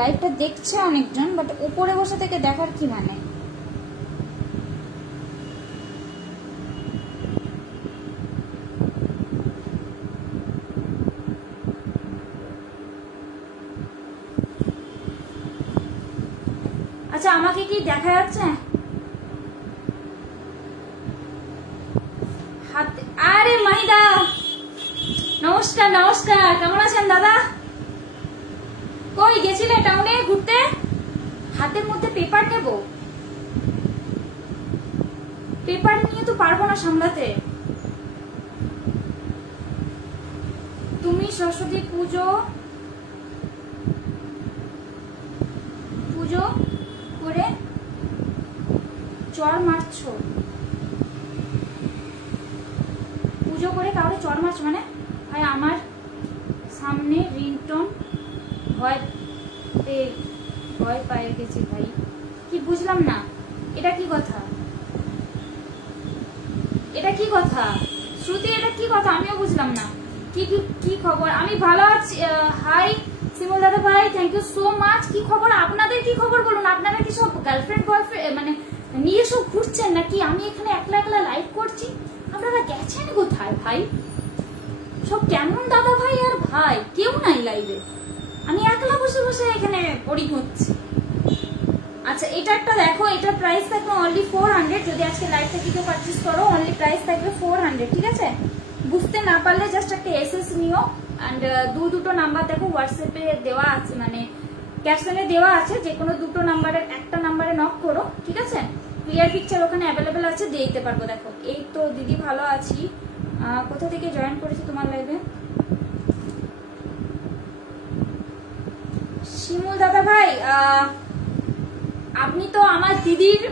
লাইভটা দেখছে অনেকজন, বাট উপরে বসে থেকে দেখার কি মানে। আচ্ছা, আমাকে কি দেখা যাচ্ছে? হাতে আরে মাহিদা নমস্কার নমস্কার, কেমন আছেন দাদা? কই গেছিলে টাউনে ঘুরতে? হাতের মধ্যে পেপার নেব, পেপার নিয়ে তো পারবো না সামলাতে। তুমি সরস্বতী পুজো করে চর মারছো? পুজো করে কাউরে চর মারছ মানে? ভাই আমার সামনে রিংটোন ভয় পায়ে গেছে ভাই, কি বুঝলাম না, এটা কি কথা? এটা কি কথা শ্রুতি, এটা কি কথা? আমিও বুঝলাম না। কি কি কি খবর? আমি ভালো আছি। হাই শিমুল দাদা ভাই, থ্যাংক ইউ সো মাচ। কি খবর আপনাদের? কি খবর বলুন। আপনারা কি সব গার্লফ্রেন্ড বয়ফ্রেন্ড মানে নিয়ে সব ঘুরছেন নাকি? আমি এখানে একলা একলা লাইভ করছি, আপনারা গেছেন কোথায় ভাই? সব কেমন দাদা ভাই আর ভাই? কেউ নাই লাইভে, আমি একলা বসে বসে এখানে বোরিং হচ্ছে। আচ্ছা এটা একটা দেখো, এটার প্রাইস থাকবে অনলি 400। যদি আজকে লাইভ থেকে কেউ পারচেজ করো অনলি প্রাইস থাকবে 400, ঠিক আছে? বুঝতে না পারলে জাস্ট একটা এসএস নিও। এন্ড দুটো নাম্বার দেখো হোয়াটসঅ্যাপে দেওয়া আছে, মানে ক্যাপশনে দেওয়া আছে, যে কোনো দুটো নাম্বারের একটা নাম্বারে নক করো, ঠিক আছে? ক্লিয়ার পিকচার ওখানে অ্যাভেলেবেল আছে, দিয়ে দিতে পারবো। দেখো এই তো দিদি ভালো আছি। কোথা থেকে জয়েন করেছি তোমার লাইভে? শিমুল দাদা ভাই, আপনি তো আমার দিদির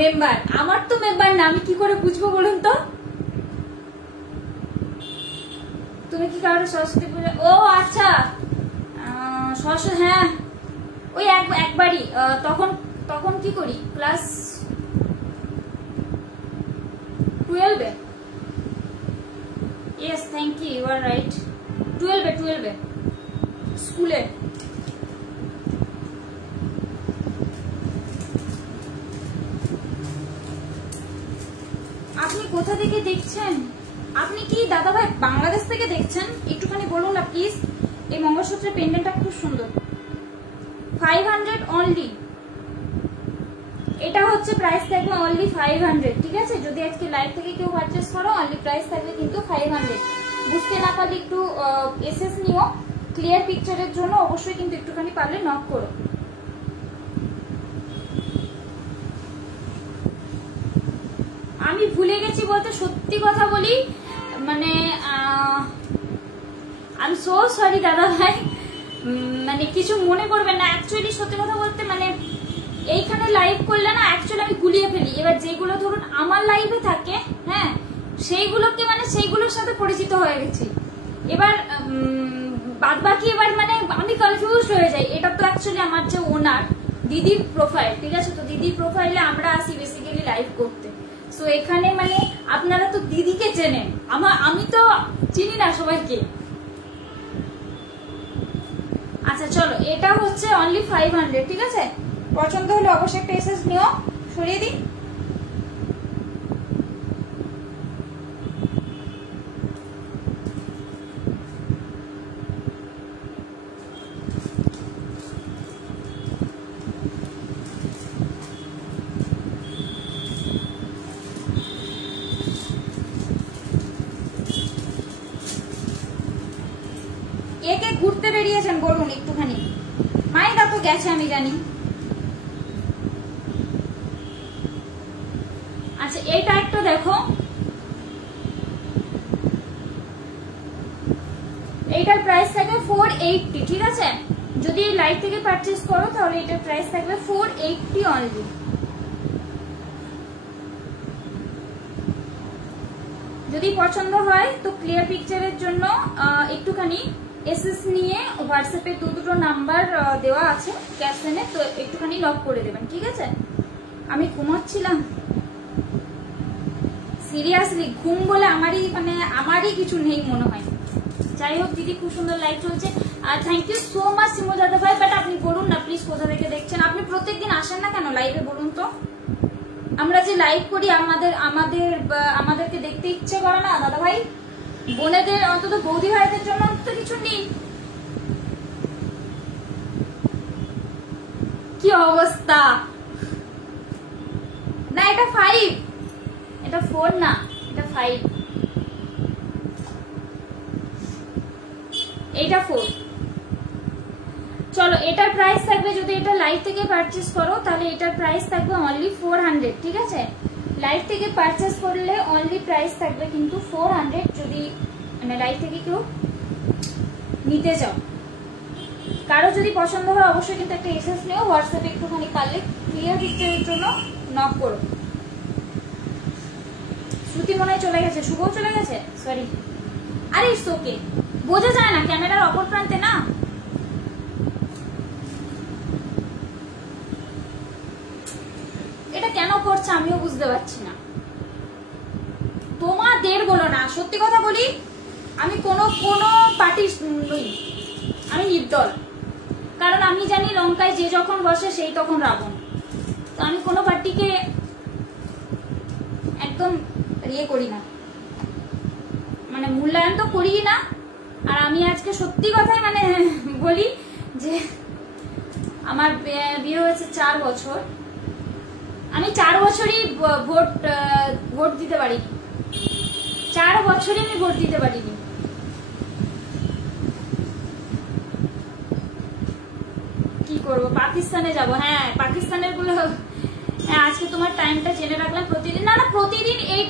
মেম্বার, আমার তো মেম্বার না, আমি কি করে বুঝবো বলুন তো? তুমি কি কারণে সরস্বতী পুজো? ও আচ্ছা, সরস্বতী, হ্যাঁ ওই একবারই। তখন কি করি? ক্লাস 12-এ। Yes thank you, you are right. 12-এ স্কুলে। আপনি কোথা থেকে দেখছেন? আপনি কি দাদা ভাই বাংলাদেশ থেকে দেখছেন? একটুখানি বলুন না প্লিজ। এই মঙ্গলসূত্রের পেন্ডেন্টটা খুব সুন্দর। 500 অনলি, এটা হচ্ছে প্রাইস থাকবে অনলি 500, ঠিক আছে? যদি আজকে লাইভ থেকে কেউ পারচেজ করো অনলি প্রাইস থাকবে কিন্তু 500। বুঝতে না পারলে একটু এসএস নিও। ক্লিয়ার পিকচারের জন্য অবশ্যই কিন্তু একটুখানি পারলে নক করো। আমি ভুলে গেছি বলতে, সত্যি কথা বলি, মানে আই এম সো সরি দাদা ভাই, মানে কিছু মনে করবেন না। অ্যাকচুয়ালি সত্যি কথা বলতে মানে এইখানে লাইভ করলে না অ্যাকচুয়ালি আমি গুলিয়ে ফেলি। এবার যেগুলো ধরুন আমার লাইভে থাকে, হ্যাঁ, সেইগুলোকে মানে সেইগুলোর সাথে পরিচিত হয়ে গেছি। এবার বাদ বাকি এবার মানে আমি কনফিউজ হয়ে যাই। এটা তো অ্যাকচুয়ালি আমার যে ওনার দিদির প্রোফাইল, ঠিক আছে? তো দিদির প্রোফাইলে আমরা আসি বেসিক্যালি লাইভ করতে। সো এখানে মানে আপনারা তো দিদিকে চেনেন, আমি তো চিনি না সবাইকে। আচ্ছা চলো, এটা হচ্ছে অনলি 500, ঠিক আছে? পছন্দ হলে অবশ্যই একটা এসএস নিও। সরিয়ে দিই। একে ঘুরতে বেরিয়েছেন বলুন একটুখানি। মাইদা তো গেছে আমি জানি। আচ্ছা এইটা একটা দেখো, এইটার প্রাইস থাকবে 480, ঠিক আছে? যদি এই লাইভ থেকে পারচেজ করো তাহলে এটার প্রাইস থাকবে 480 অনলি। যদি পছন্দ হয় তো ক্লিয়ার পিকচারের জন্য একটুখানি এসএস নিয়ে হোয়াটসঅ্যাপে দুটো নাম্বার দেওয়া আছে ক্যাপশনে, তো একটুখানি লক করে দেবেন, ঠিক আছে? আমি ঘুমাচ্ছিলাম, সিরিয়াসলি ঘুম বলে আমারই কিছু নেই মনে হয়। যাই হোক দিদি, খুব সুন্দর লাইভ চলছে। আর থ্যাংক ইউ সো মাচ শিমুল দাদা ভাই। বাট আপনি বলুন না প্লিজ কোথা থেকে দেখছেন? আপনি প্রত্যেকদিন আসেন না কেন লাইভে বলুন তো? আমরা যে লাইভ করি আমাদেরকে দেখতে ইচ্ছে করে না দাদা ভাই? বোনেদের অন্তত, বৌদি ভাইদের জন্য অন্তত কিছু নেই। কি অবস্থা? না এটা 5, এটা 4 না, এটা 5। এইটা 4। চলো এটার প্রাইস থাকবে, যদি এটা লাইভ থেকে পারচেজ করো তাহলে এটার প্রাইস থাকবে অনলি 400, ঠিক আছে? লাইভ থেকে পারচেজ করলে অনলি প্রাইস থাকবে কিন্তু 400, যদি মানে লাইভ থেকে কেউ নিতে চাও। কারো যদি পছন্দ হয় অবশ্যই কিন্তু একটা এসএস নিও, হোয়াটসঅ্যাপে একটুখানি পারলে ক্লিয়ার পিকচারের জন্য নক করো। শ্রুতি মনে হয় চলে গেছে, শুভও চলে গেছে, সরি। আরে ইটস ওকে, বোঝা যায় না ক্যামেরার অপর প্রান্তে না। এটা কেন করছে আমিও বুঝতে পারছি না। তোমাদের বলো না, সত্যি কথা বলি আমি কোনো পার্টি নই, আমি নির্দল। কারণ আমি জানি লঙ্কায় যে যখন বসে সেই তখন রাবণ। তো আমি কোনো পার্টিকে একদম ইয়ে করি না, মানে মূল্যায়ন তো করি না। আর আমি আজকে সত্যি কথাই মানে বলি যে আমার বিয়ে হয়েছে 4 বছর, আমি 4 বছরই ভোট দিতে পারিনি, 4 বছরই আমি ভোট দিতে পারিনি। কি করবো, পাকিস্তানে যাব। হ্যাঁ পাকিস্তানের গুলো, হ্যাঁ আজকে তোমার টাইমটা জেনে রাখলাম। প্রতিদিন না, প্রতিদিন এই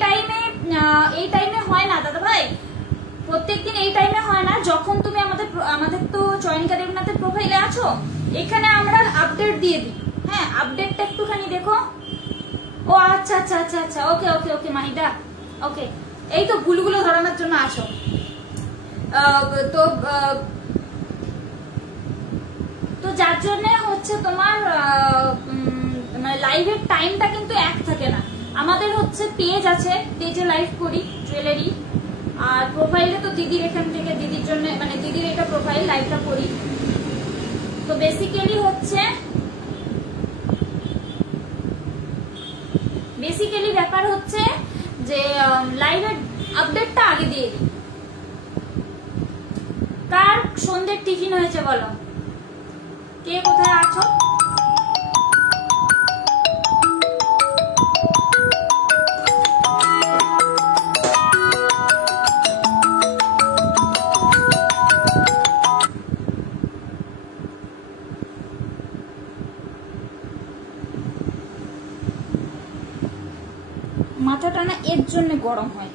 টাইমে হয় না দাদা ভাই, প্রত্যেকদিন এই টাইমে হয় না। যখন তুমি আমাদের তো চয়নিকা দেবনাথের প্রোফাইলে আছো, এখানে আমরা আপডেট দিয়ে দিই। হ্যাঁ আপডেটটা একটুখানি দেখো। ও আচ্ছা আচ্ছা আচ্ছা আচ্ছা, ওকে ওকে ওকে মাহিদা, ওকে। এই তো ভুলগুলো ধরানোর জন্য আছো। তো যার জন্য হচ্ছে তোমার মানে লাইভের টাইমটা কিন্তু এক থাকে না। আমাদের হচ্ছে পেজ আছে, পেজে লাইভ করি জুয়েলারি, আর প্রোফাইলে তো দিদির এখান থেকে দিদির জন্য মানে দিদির এটা প্রোফাইল লাইভটা করি। তো বেসিক্যালি ব্যাপার হচ্ছে যে লাইভের আপডেটটা আগে দিয়ে দিই। কার সন্ধ্যের টিফিন হয়েছে বলো, কে কোথায় আছো? মাথাটা না এর জন্য গরম হয়,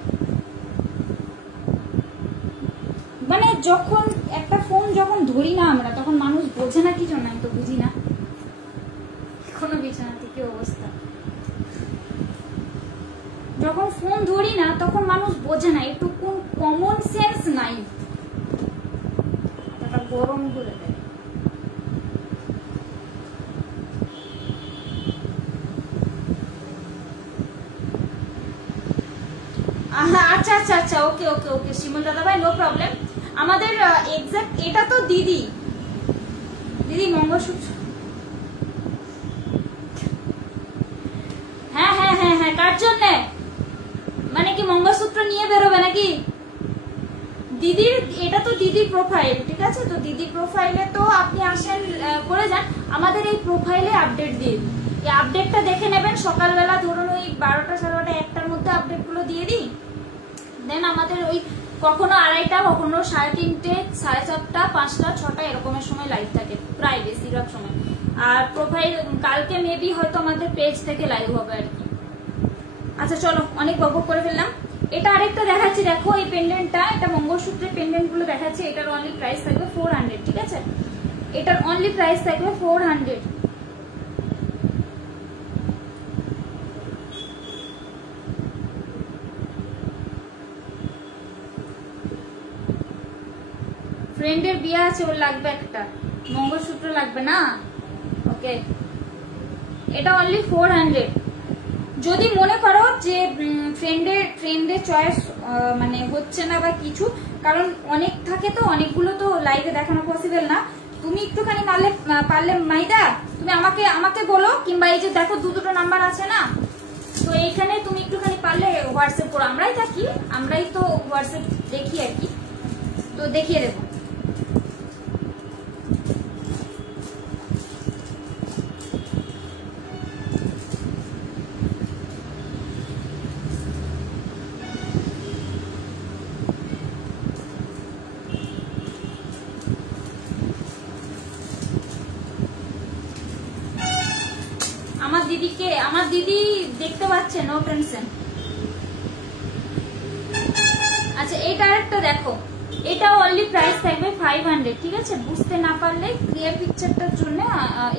মানে যখন একটা ফোন যখন ধরি না আমরা তখন মানুষ বোঝে না কি জন্য, আমি তো বুঝি না। কোনো বিছানা থেকে অবস্থা, যখন ফোন ধরি না তখন মানুষ বোঝে না, একটু কমন সেন্স নাই, গরম করে দেয়। আচ্ছা আচ্ছা আচ্ছা, ওকে ওকে ওকে শিমুল দাদা ভাই, নো প্রবলেম। আমাদের এক্সাক্ট এটা তো দিদি মঙ্গলসূত্র। হ্যাঁ হ্যাঁ হ্যাঁ হ্যাঁ, কার জন্য? মানে কি মঙ্গলসূত্র নিয়ে বেরোবে নাকি? দিদির এটা তো দিদির প্রোফাইল, ঠিক আছে? তো দিদির প্রোফাইলে তো আপনি আসেন করে যান, আমাদের এই প্রোফাইলে আপডেট দিয়ে দিই। এই আপডেটটা দেখে নেবেন সকালবেলা, ধরুন ওই 12টা 12:30 1টার মধ্যে আপডেটগুলো দিয়ে দিই। দেন আমাদের ওই কখনো 2:30, কখনো 3:30, 4:30, 5টা 6টা এরকমের সময় লাইভ থাকে প্রায় বেশিরভাগ সময়। আর প্রোফাইল কালকে মেবি হয়তো আমাদের পেজ থেকে লাইভ হবে আর কি। আচ্ছা চলো, অনেক বকবক করে ফেললাম। এটা আরেকটা দেখাচ্ছি, দেখো এই পেন্ডেন্টটা, এটা মঙ্গলসূত্রের পেন্ডেন্ট গুলো দেখাচ্ছি। এটার অনলি প্রাইস থাকবে 400, ঠিক আছে? এটার অনলি প্রাইস থাকবে 400। ফ্রেন্ডের বিয়ে আছে, ওর লাগবে একটা মঙ্গলসূত্র, লাগবে না? ওকে, এটা অনলি 400। যদি মনে করো যে ফ্রেন্ডের চয়েস মানে হচ্ছে না বা কিছু, কারণ অনেক থাকে তো, অনেকগুলো তো লাইভে দেখানো পসিবল না, তুমি একটুখানি পারলে মাইদা তুমি আমাকে বলো, কিংবা এই যে দেখো দুটো নাম্বার আছে না, তো এইখানে তুমি একটুখানি পারলে হোয়াটসঅ্যাপ করো। আমরাই থাকি, আমরাই তো হোয়াটসঅ্যাপ দেখি আর কি, তো দেখিয়ে দেবো। দিদিকে, আমার দিদি দেখতে পাচ্ছে, নো টেনশন। আচ্ছা এটা আরেকটা দেখো, এটা অনলি প্রাইস থাকবে 500, ঠিক আছে? বুঝতে না পারলে ক্লিয়ার পিকচারটার জন্য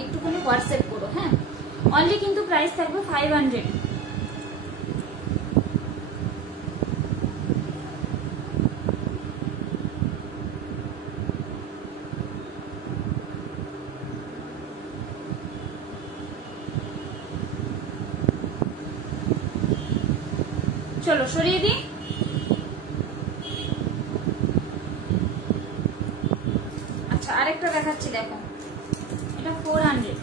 একটুখানি হোয়াটসঅ্যাপ করো, হ্যাঁ? অনলি কিন্তু প্রাইস থাকবে 500। চলো সরিয়ে দিই। আচ্ছা আরেকটা দেখাচ্ছি, দেখো এটা 400।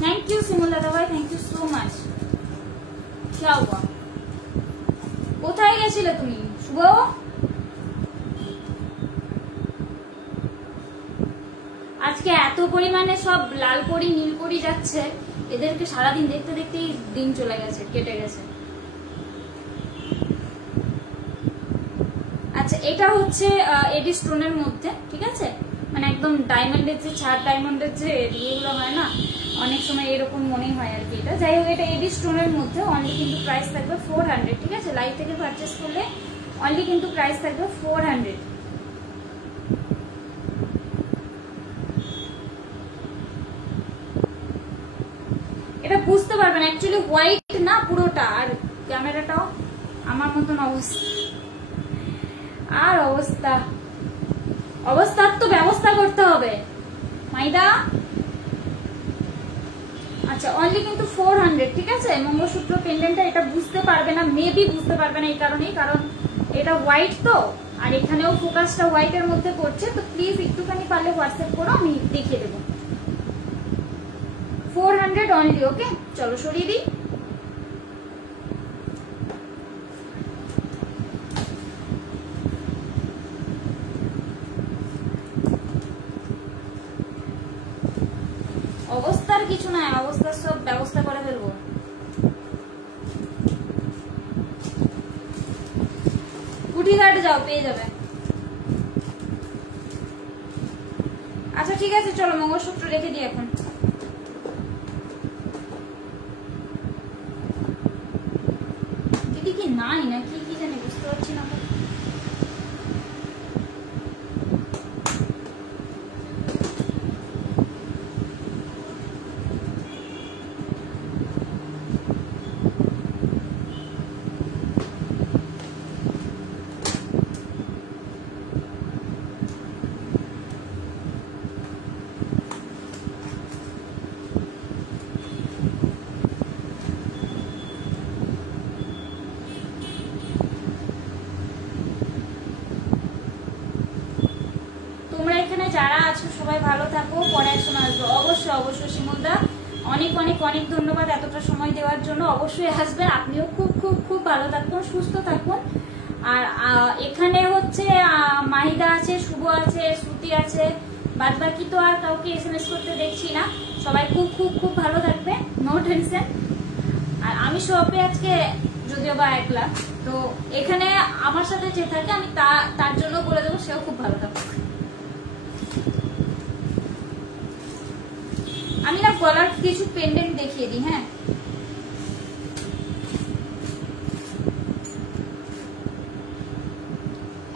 থ্যাংক ইউ শিমুল দাদা ভাই, থ্যাংক ইউ সো মাচ। क्या हुआ? কোথায় গেছিলে তুমি শুভ? আজকে এত পরিমাণে সব লাল পরি নীল পরি যাচ্ছে, এদেরকে সারাদিন দেখতে দেখতেই দিন চলে গেছে, কেটে গেছে। আচ্ছা এটা হচ্ছে এডি স্টোনের মধ্যে, ঠিক আছে? মানে একদম ডায়মন্ডের যে ছাড়, ডায়মন্ডের যে ইয়েগুলো হয় না, অনেক সময় এরকম মনে হয় আর কি। এটা যাই হোক, এটা এডি স্টোনের মধ্যে অনলি কিন্তু প্রাইস থাকবে 400, ঠিক আছে? লাইভ থেকে পারচেস করলে অনলি কিন্তু প্রাইস থাকবে 400। এটা বুঝতে পারবেন অ্যাকচুয়ালি হোয়াইট না পুরোটা, আর ক্যামেরাটাও আমার মতন অবস্থা। আর অবস্থার তো ব্যবস্থা করতে হবে মাইদা। আচ্ছা অনলি কিন্তু 400, ঠিক আছে? মঙ্গলসূত্র পেন্ডেন্টটা এটা বুঝতে পারবে না, মেবি বুঝতে পারবে না এই কারণেই, কারণ এটা হোয়াইট তো, আর এখানেও ফোকাসটা হোয়াইটের মধ্যে পড়ছে। তো প্লিজ একটুখানি পারলে হোয়াটসঅ্যাপ করো, আমি দেখিয়ে দেবো। 400 অনলি, ওকে? চলো সরিয়ে দিই। অবস্থার কিছু নাই, অবস্থার সব ব্যবস্থা করে ফেলবো। কুঠিঘাট যাও, পেয়ে যাবে। আচ্ছা ঠিক আছে, চলো মঙ্গলসূত্র রেখে দিই এখন। দিদি কি নাই না কি জানি, বুঝতে পারছি না। যারা আছো সবাই ভালো থাকো, পরে সময় আসবো অবশ্যই অবশ্যই। শিমুলদা অনেক অনেক অনেক ধন্যবাদ এতটা সময় দেওয়ার জন্য। অবশ্যই আসবেন, আপনিও খুব খুব খুব ভালো থাকুন, সুস্থ থাকুন। আর এখানে হচ্ছে মাহিদা আছে, শুভ আছে, শ্রুতি আছে, বাদ বাকি তো আর কাউকে SMS করতে দেখছি না। সবাই খুব খুব খুব ভালো থাকবে, নো টেনশন। আর আমি শপে আজকে যদিও বা একলা, তো এখানে আমার সাথে যে থাকে আমি তার জন্য বলে দেবো, সেও খুব ভালো থাকবে। আমি না গলার কিছু পেন্ডেন্ট দেখিয়ে দিই, হ্যাঁ?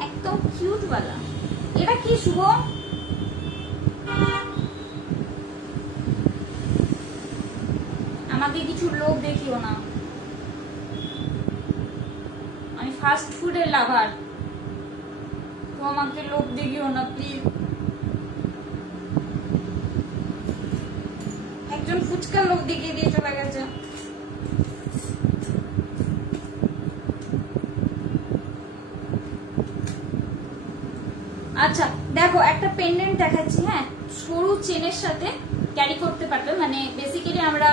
একদম কিউট वाला। এটা কি শুভ? আমাকে কিছু লোভ দেখিও না, আমি ফাস্ট ফুডের লাভার, তো আমাকে লোভ দেখিও না প্লিজ। একজন ফুচকা লোক দেখিয়ে দিয়ে চলে গেছে। আচ্ছা দেখো একটা পেন্ডেন্ট দেখাচ্ছি, হ্যাঁ? সরু চেনের সাথে ক্যারি করতে পারবে, মানে বেসিক্যালি আমরা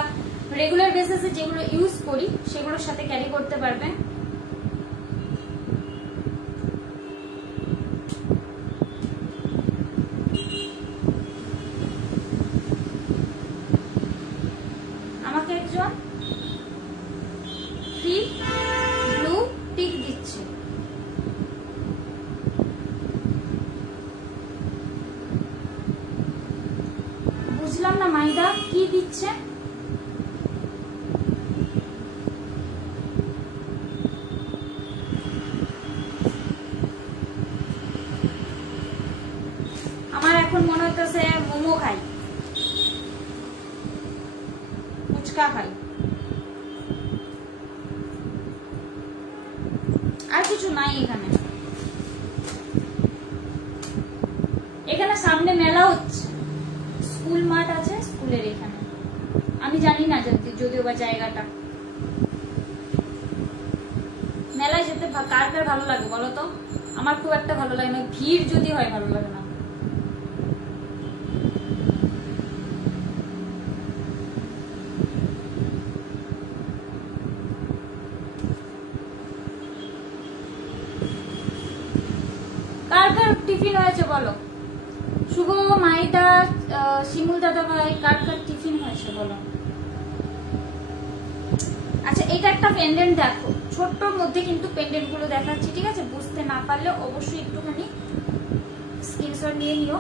রেগুলার বেসিসে যেগুলো ইউজ করি সেগুলোর সাথে ক্যারি করতে পারবে। আমাকে একজন ফ্রি ব্লু টিক দিচ্ছে, বুঝলাম না মাইদা কি দিচ্ছে। এখন মনে হইতেছে মোমো খাই, ফুচকা খাই, আর কিছু নাই এখানে। এখানে সামনে মেলা হচ্ছে, স্কুল মাঠ আছে, স্কুলের এখানে। আমি জানি না যদিও বা জায়গাটা। মেলায় যেতে কার কার ভালো লাগে বলো তো? আমার খুব একটা ভালো লাগে না, ভিড় যদি হয় ভালো লাগে না। কার কার টিফিন হয়েছে বলো? শুভ, মাইদা, শিমুল দাদা ভাই, কার কার টিফিন হয়েছে বলো? আচ্ছা, এটা একটা পেন্ডেন্ট দেখো, ছোট্টর মধ্যে কিন্তু পেন্ডেন্ট গুলো দেখাচ্ছি, ঠিক আছে? বুঝতে না পারলে অবশ্যই একটুখানি স্ক্রিনশট নিয়ে নিও।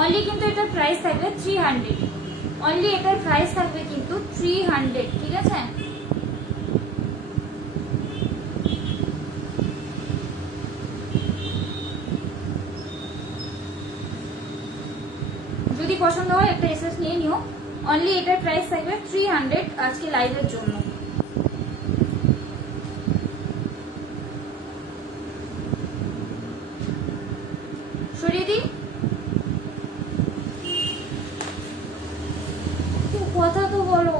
অনলি কিন্তু এটার প্রাইস থাকবে 300, অনলি এটার প্রাইস থাকবে কিন্তু 300, ঠিক আছে? যদি পছন্দ হয় একটা এসএস নিয়ে নিও। অনলি এটার প্রাইস থাকবে 300 আজকে লাইভের জন্য। সরিয়ে দিই, কথা তো বলো।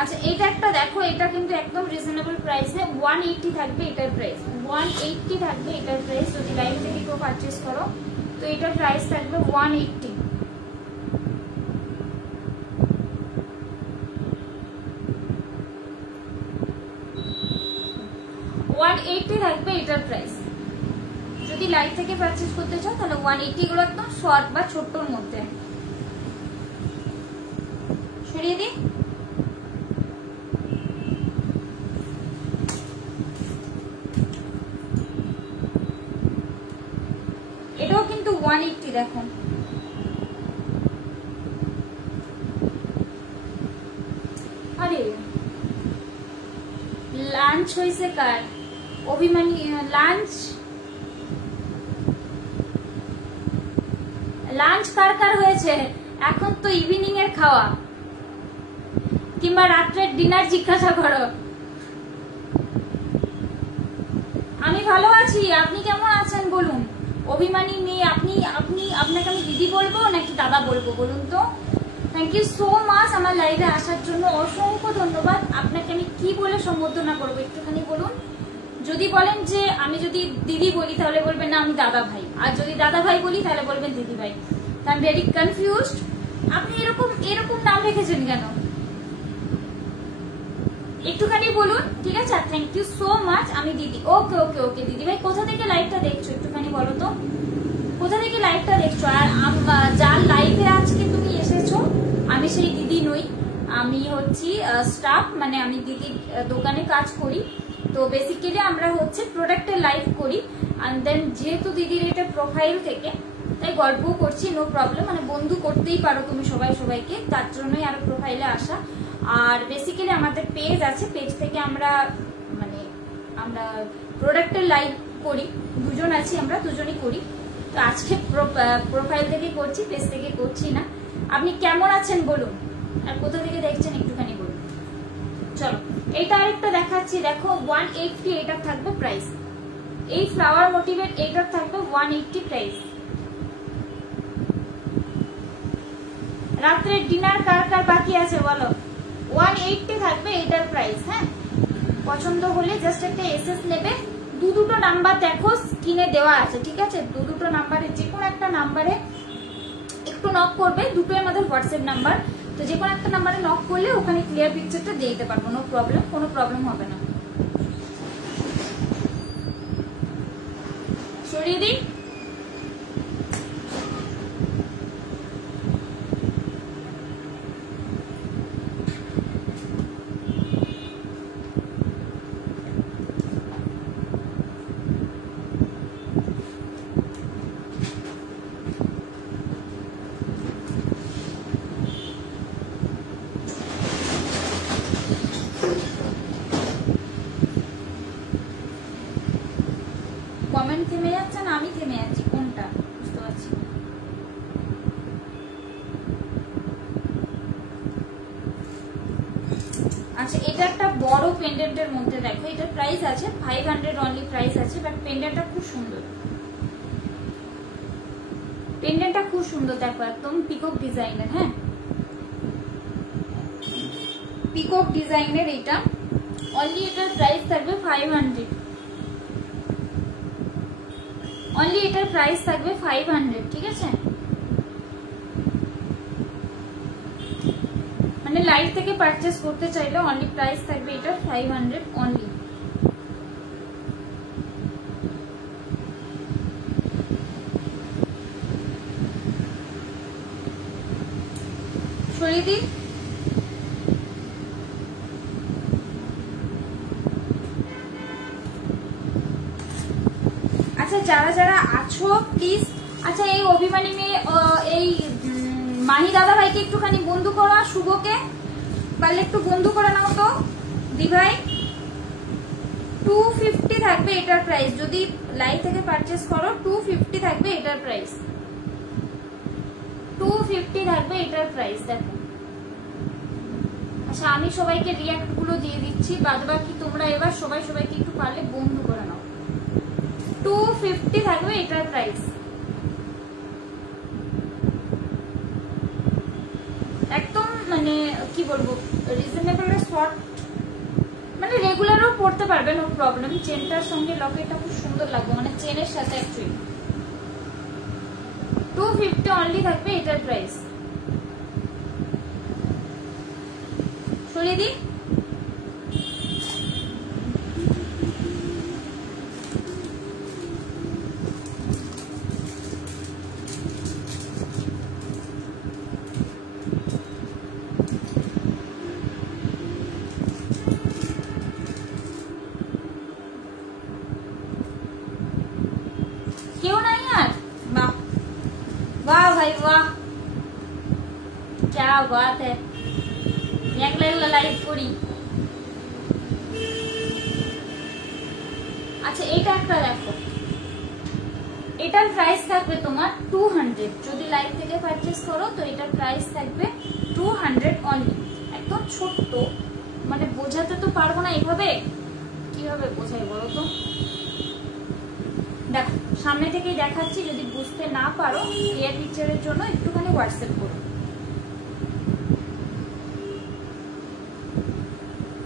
আচ্ছা, এটা একটা দেখো, এটা কিন্তু একদম রিজনেবল প্রাইসে 180 থাকবে এটার প্রাইস, 180 থাকবে এটার প্রাইস। যদি লাইভ থেকে কেউ পারচেস করো তো এটার প্রাইস থাকবে 180। থাকবে এটার প্রাইস। যদি লাইভ থেকে পারচেস করতে চাও তাহলে 180 গুলো একদম শর্ট বা ছোট্টর মধ্যে। সরিয়ে দিই, এটাও কিন্তু 180 দেখো। আরে লাঞ্চ হয়েছে কার? অভিমানী লাঞ্চ কার কার হয়েছে? এখন তো ইভিনিং এর খাওয়া কিংবা রাত্রের ডিনার জিজ্ঞাসা করো। আমি ভালো আছি, আপনি কেমন আছেন বলুন? অভিমানী মেয়ে, আপনাকে আমি দিদি বলবো নাকি দাদা বলবো বলুন তো? থ্যাংক ইউ সো মাচ আমার লাইভে আসার জন্য, অসংখ্য ধন্যবাদ। আপনাকে আমি কি বলে সম্বোধনা করবো একটুখানি বলুন? যদি বলেন যে আমি যদি দিদি বলি তাহলে বলবেন না আমি দাদা ভাই, আর যদি দাদা ভাই বলি তাহলে বলবেন দিদি ভাই। I am very confused. আপনি এরকম নাম রেখেছেন কেন? একটুখানি বলুন, ঠিক আছে? Thank you so much. আমি দিদি। ওকে ওকে ওকে দিদি ভাই, কোথা থেকে লাইভটা দেখছো একটুখানি বলো তো, কোথা থেকে লাইভটা দেখছো? আর যার লাইভে আজকে তুমি এসেছো আমি সেই দিদি নই, আমি হচ্ছি স্টাফ, মানে আমি দিদির দোকানে কাজ করি। তো বেসিক্যালি আমরা হচ্ছে প্রোডাক্টের লাইভ করি। এন্ড দেন যেহেতু দিদির এটা প্রোফাইল থেকে, তাই গল্প করছি, নো প্রবলেম। মানে বন্ধু করতেই পারো তুমি সবাইকে, তার জন্যই আরো প্রোফাইলে আসা। আর বেসিক্যালি আমাদের পেজ আছে, পেজ থেকে আমরা প্রোডাক্টের লাইভ করি, দুজন আছি, আমরা দুজনই করি। তো আজকে প্রোফাইল থেকে করছি, পেজ থেকে করছি না। আপনি কেমন আছেন বলুন, আর কোথা থেকে দেখছেন একটুখানি বলুন। চলো এইটা আরেকটা দেখাচ্ছি, দেখো 180 এটার থাকবে প্রাইস। এই ফ্লাওয়ার মোটিভের এটার থাকবে 180 প্রাইস। রাত্রের ডিনার কার কার বাকি আছে বলো? 180 থাকবে এটার প্রাইস। হ্যাঁ, পছন্দ হলে জাস্ট একটা এসএস নেবে। দুটো নাম্বার দেখো স্ক্রিনে দেওয়া আছে, ঠিক আছে? দুটো নাম্বারে যে কোনো একটা নাম্বারে একটু নক করবে, দুটোই আমাদের হোয়াটসঅ্যাপ নাম্বার। তো যে কোনো একটা নাম্বারে নক করলে ওখানে ক্লিয়ার পিকচারটা দিয়ে দিতে পারবো, নো প্রবলেম, কোনো প্রবলেম হবে না। সরিয়ে দিই, কমেন্ট থেমে যাচ্ছে না আমি থেমে যাচ্ছি, কোনটা বুঝতে পারছি। আচ্ছা এটা একটা বড় পেন্ডেন্টের মধ্যে দেখো, এটার প্রাইস আছে 500 অনলি প্রাইস আছে, বাট পেন্ডেন্টটা খুব সুন্দর, পেন্ডেন্টটা খুব সুন্দর দেখো, একদম পিকক ডিজাইনের। হ্যাঁ পিকক ডিজাইনের এটা, অনলি এটার প্রাইস থাকবে 500, অনলি এটার প্রাইস থাকবে 500, ঠিক আছে? মানে লাইট থেকে পারচেজ করতে চাইলে অনলি প্রাইস থাকবে এটার 500 অনলি। সরিয়ে দিই। আচ্ছা যারা যারা আছো প্লিজ, আচ্ছা এই অভিমানী মেয়ে, এই মাহি দাদা ভাইকে একটুখানি বন্ধু করো, আর শুভকে পারলে একটু বন্ধু করে নাও তো দি ভাই। 250 থাকবে এটার প্রাইস, যদি লাইভ থেকে পারচেজ করো 250 থাকবে এটার প্রাইস, 250 থাকবে এটার প্রাইস। দেখো আচ্ছা আমি সবাইকে রিয়াক্ট গুলো দিয়ে দিচ্ছি, বাদ বাকি তোমরা এবার সবাই সবাইকে একটু পারলে বন্ধু করে নাও। 250 থাকবে এটার প্রাইস, একদম মানে কি বলবো রিজনেবল শর্ট, মানে রেগুলারও পড়তে পারবে নো প্রবলেম। চেনটার সঙ্গে লকেটটা খুব সুন্দর লাগবে, মানে চেনের সাথে অ্যাকচুয়ালি 250 অনলি থাকবে এটার প্রাইস। সরিয়ে দিই। क्यों नहीं यार, वाह वाह भाई वाह, क्या बात है, एक लाइव करी। আচ্ছা এটা একটা দেখো, এটার প্রাইস থাকবে তোমার 200, যদি লাইভ থেকে পারচেজ করো তো এটার প্রাইস থাকবে 200 অনলি। একদম ছোট্ট, মানে বোঝাতে তো পারবো না এইভাবে, কিভাবে বোঝাই বলো তো। দেখো সামনে থেকেই দেখাচ্ছি, যদি বুঝতে না পারো ক্লিয়ার পিকচারের জন্য একটুখানি হোয়াটসঅ্যাপ করো,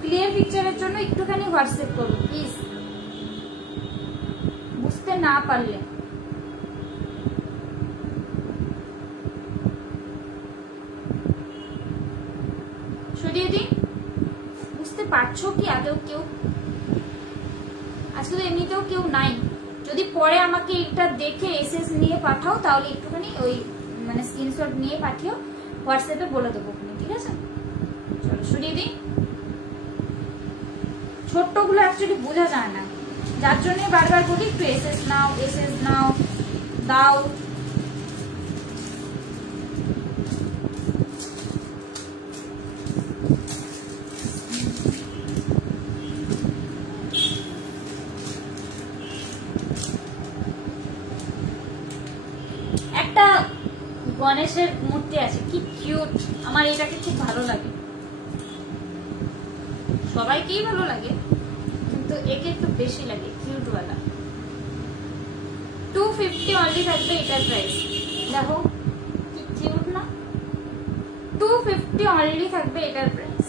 ক্লিয়ার পিকচারের জন্য একটুখানি হোয়াটসঅ্যাপ করো প্লিজ, বুঝতে না পারলে। সরিয়ে দিন। বুঝতে পারছো কি আগেও কেউ? আজকে তো এমনিতেও কেউ নাই, যদি পরে আমাকে এটা দেখে এসএস নিয়ে পাঠাও তাহলে একটুখানি ওই মানে স্ক্রিনশট নিয়ে পাঠিও, হোয়াটসঅ্যাপে বলে দেবো, ঠিক আছে? চলো সরিয়ে দিই। ছোট্টগুলো অ্যাকচুয়ালি বোঝা যায় না, যার জন্য বারবার বলি একটু এসএস নাও, এসএস নাও, দাও। একটা গণেশের মূর্তি আছে, কি কিউট, আমার এটাকে খুব ভালো লাগে, সবাইকেই ভালো লাগে কিন্তু একে একটু বেশি লাগে, কিউট वाला। 250 অনলি থাকবে এটার প্রাইস, দেখো কি কিউট না, 250 অনলি থাকবে এটার প্রাইস।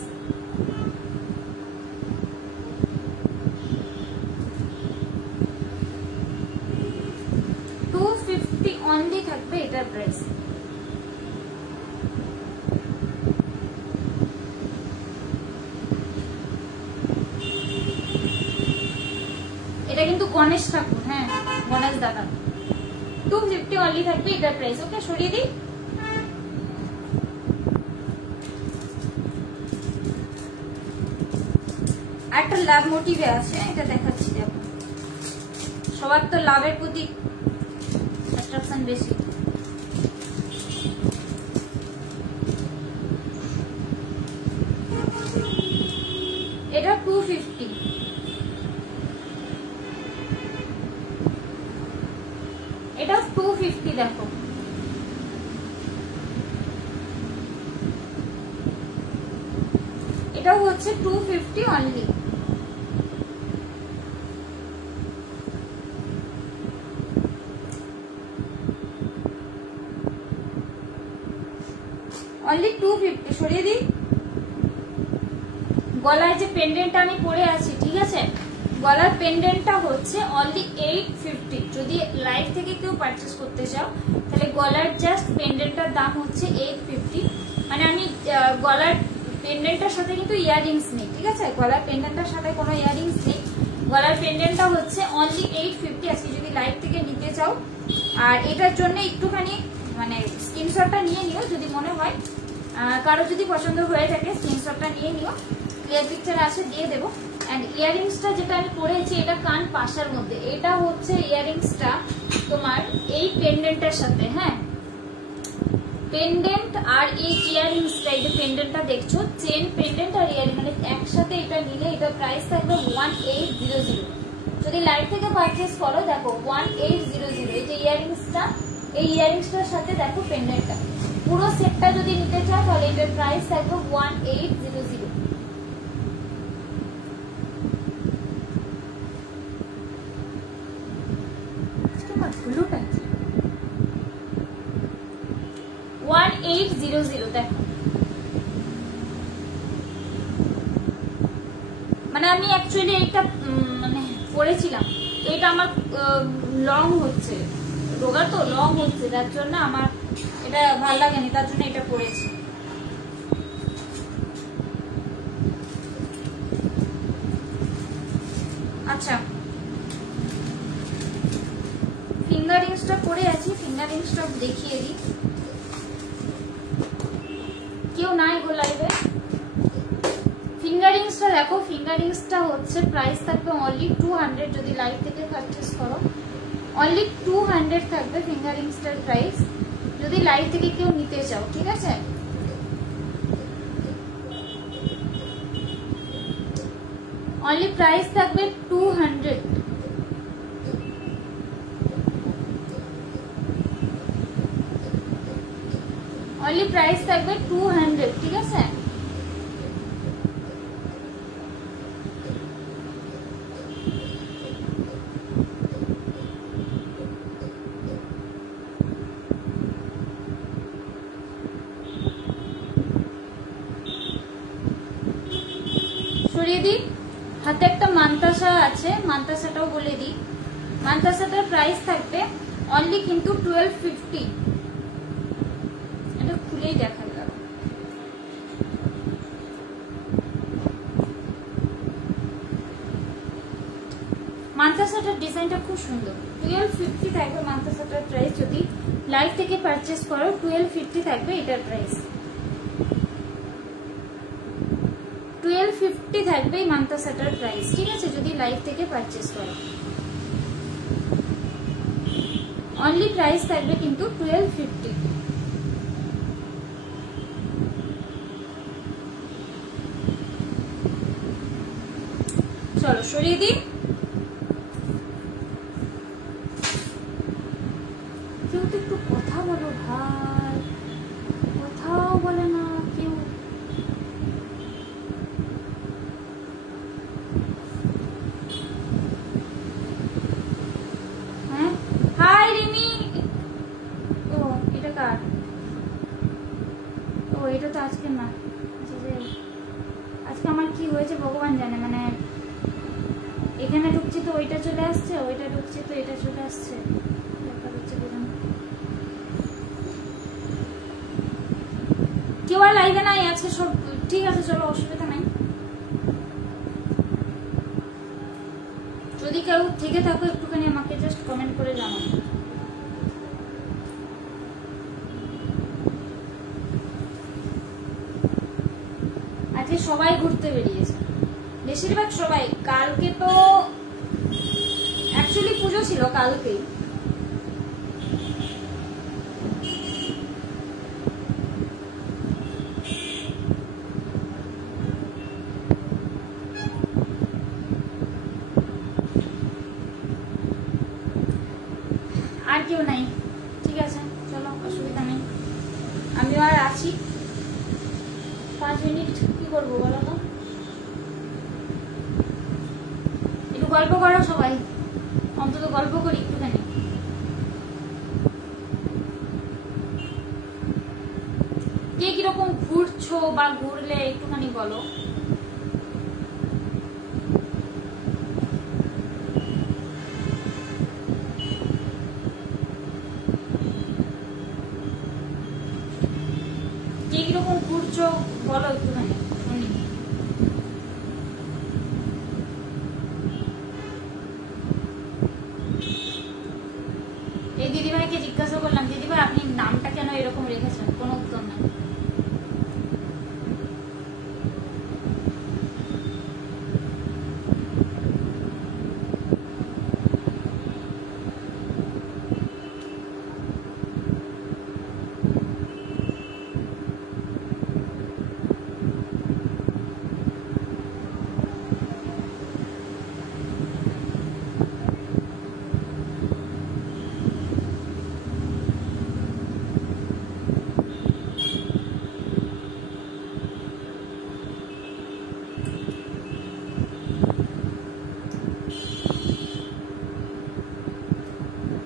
অনলি থাকবে এটার প্রাইস। এটা কিন্তু গণেশ ঠাকুর, হ্যাঁ গণেশ দাদা। 250 অনলি থাকবে এটার প্রাইস। ওকে সরিয়ে দিই। একটা লাভ মোটিভে আছে, এটা দেখাচ্ছি দেখো, সবার তো লাভের প্রতি অ্যাট্রাকশন বেশি। এটা 250, 250 দেখো, এটাও হচ্ছে 250 অনলি। অনলি 250। সরিয়ে দিই। গলার যে পেন্ডেন্টটা আমি পরে আছি, ঠিক আছে, গলার পেন্ডেন্টটা হচ্ছে অনলি 850। যদি লাইভ থেকে কেউ পারচেস করতে চাও তাহলে গলার জাস্ট পেন্ডেন্টটার দাম হচ্ছে 850। মানে আমি গলার পেন্ডেন্টটার সাথে কিন্তু ইয়াররিংস নেই, ঠিক আছে, গলার পেন্ডেন্টটার সাথে কোনো ইয়াররিংস নেই। গলার পেন্ডেন্টটা হচ্ছে অনলি 850 আজকে যদি লাইভ থেকে নিতে চাও। আর এটার জন্য একটুখানি মানে স্ক্রিনশটটা নিয়ে নিও যদি মনে হয়, কারো যদি পছন্দ হয়ে থাকে স্ক্রিনশটটা নিয়ে নিও, ক্লিয়ার পিকচার আছে দিয়ে দেবো। এন্ড ইয়াররিংসটা যেটা আমি পরেছি এটা কান পাশার মধ্যে, এটা হচ্ছে ইয়াররিংসটা তোমার এই পেন্ডেন্টের সাথে, হ্যাঁ, পেন্ডেন্ট আর এই ইয়াররিংসটা, এই যে পেন্ডেন্টটা দেখছো, চেন পেন্ডেন্ট আর ইয়াররিং মানে একসাথে এটা নিলে এটা প্রাইস থাকবে 1800। যদি লাইভ থেকে পারচেস করো দেখো 1800। এই যে ইয়াররিংসটা, এই ইয়াররিংসটার সাথে দেখো পেন্ডেন্টটা, পুরো সেটটা যদি নিতে চাও তাহলে এটার প্রাইস থাকবে 1800। 1800 দেখো। মানে আমি অ্যাকচুয়ালি এটা মানে পরেছিলাম, এটা আমার লং হচ্ছে, রোগা তো লং হচ্ছে, যার জন্য আমার এটা ভালো লাগেনি, তার জন্য এটা পরেছি। আচ্ছা, ফিঙ্গার রিংসটা পরে আছি, ফিঙ্গার রিংসটা দেখিয়ে দিই। কেউ নাই গো লাইভে। ফিঙ্গার রিংসটা দেখো, ফিঙ্গার রিংসটা হচ্ছে প্রাইস থাকবে অনলি 200 যদি লাইভ থেকে পারচেস করো, অনলি 200 থাকবে ফিঙ্গার রিংসটার প্রাইস যদি লাইভ থেকে কেউ নিতে চাও, ঠিক আছে। অনলি প্রাইস থাকবে 200। অনলি প্রাইস থাকবে 200, ঠিক আছে। সরিয়ে দিই। হাতে একটা মান্তাসা আছে, মান্তাসাটাও বলে দিই। মান্তাসাটার প্রাইস থাকবে অনলি কিন্তু 1250। এটা খুলেই দেখা যাবে। মান্তাসাটার ডিজাইনটা খুব সুন্দর। 1250 থাকবে মান্তাসাটার প্রাইস যদি লাইভ থেকে পারচেস করো, 1250 থাকবে এটার প্রাইস। 1250 থাকবে এই মান্তাসাটার প্রাইস, ঠিক আছে, যদি লাইভ থেকে পারচেস করো। অনলি প্রাইস থাকবে কিন্তু 1250। চলো সরিয়ে দিই। কেউ তো একটু কথা বলো ভাই, কথাও বলে না কেউ। হ্যাঁ হাই রিমি। ও এটা কার? ও এটা তো আজকে না, আজকে আমার কি হয়েছে ভগবান জানে। মানে এখানে ঢুকছি তো ওইটা চলে আসছে, ওইটা ঢুকছি তো এটা চলে আসছে। কেউ আর লাইভে নাই আজকে, সব ঠিক আছে, চলো অসুবিধা নাই। যদি কেউ থেকে থাকো একটুখানি আমাকে জাস্ট কমেন্ট করে জানাও। আজকে সবাই ঘুরতে বেরিয়েছে, বেশিরভাগ সবাই। কালকে তো অ্যাকচুয়ালি পুজো ছিল কালকেই। আর কেউ নাই। গল্প করো সবাই, অন্তত গল্প করি একটুখানি। কে কিরকম ঘুরছো বা ঘুরলে একটুখানি বলো। কে কিরকম ঘুরছো বলো একটুখানি শুনি। এই দিদিভাইকে জিজ্ঞাসা করলাম, দিদিভাই আপনি নামটা কেন এরকম রেখেছেন, কোনো উত্তর নাই।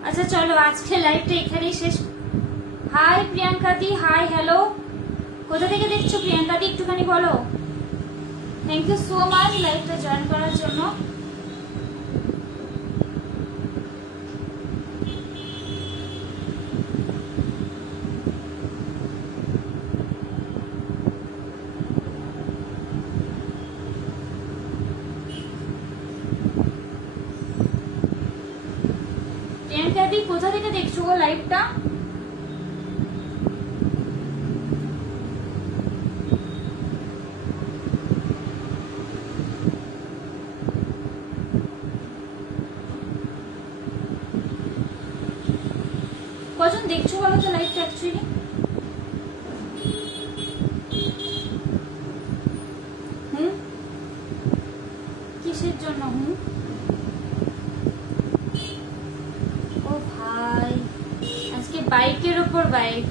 আচ্ছা চলো আজকে লাইভটা এখানেই শেষ। হাই প্রিয়াঙ্কা দি, হাই হ্যালো, কোথা থেকে দেখছো প্রিয়াঙ্কা দি একটুখানি বলো। থ্যাংক ইউ সো মাচ লাইভটা জয়েন করার জন্য। প্রিয়াঙ্কা দি কোথা থেকে দেখছো গো লাইভটা? কজন দেখছো বলো তো লাইভটা অ্যাকচুয়ালি? কিসের জন্য ও ভাই, আজকে বাইকের উপর বাইক।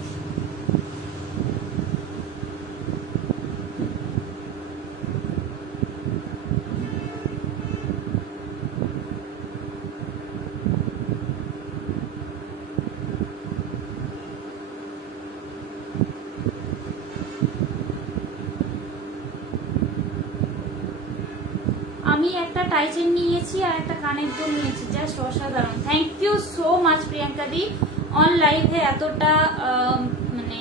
আমি একটা টাইচেন নিয়েছি আর একটা কানের দুল নিয়েছি, জাস্ট অসাধারণ। Thank you so much Priyanka দি অন লাইভে এতটা মানে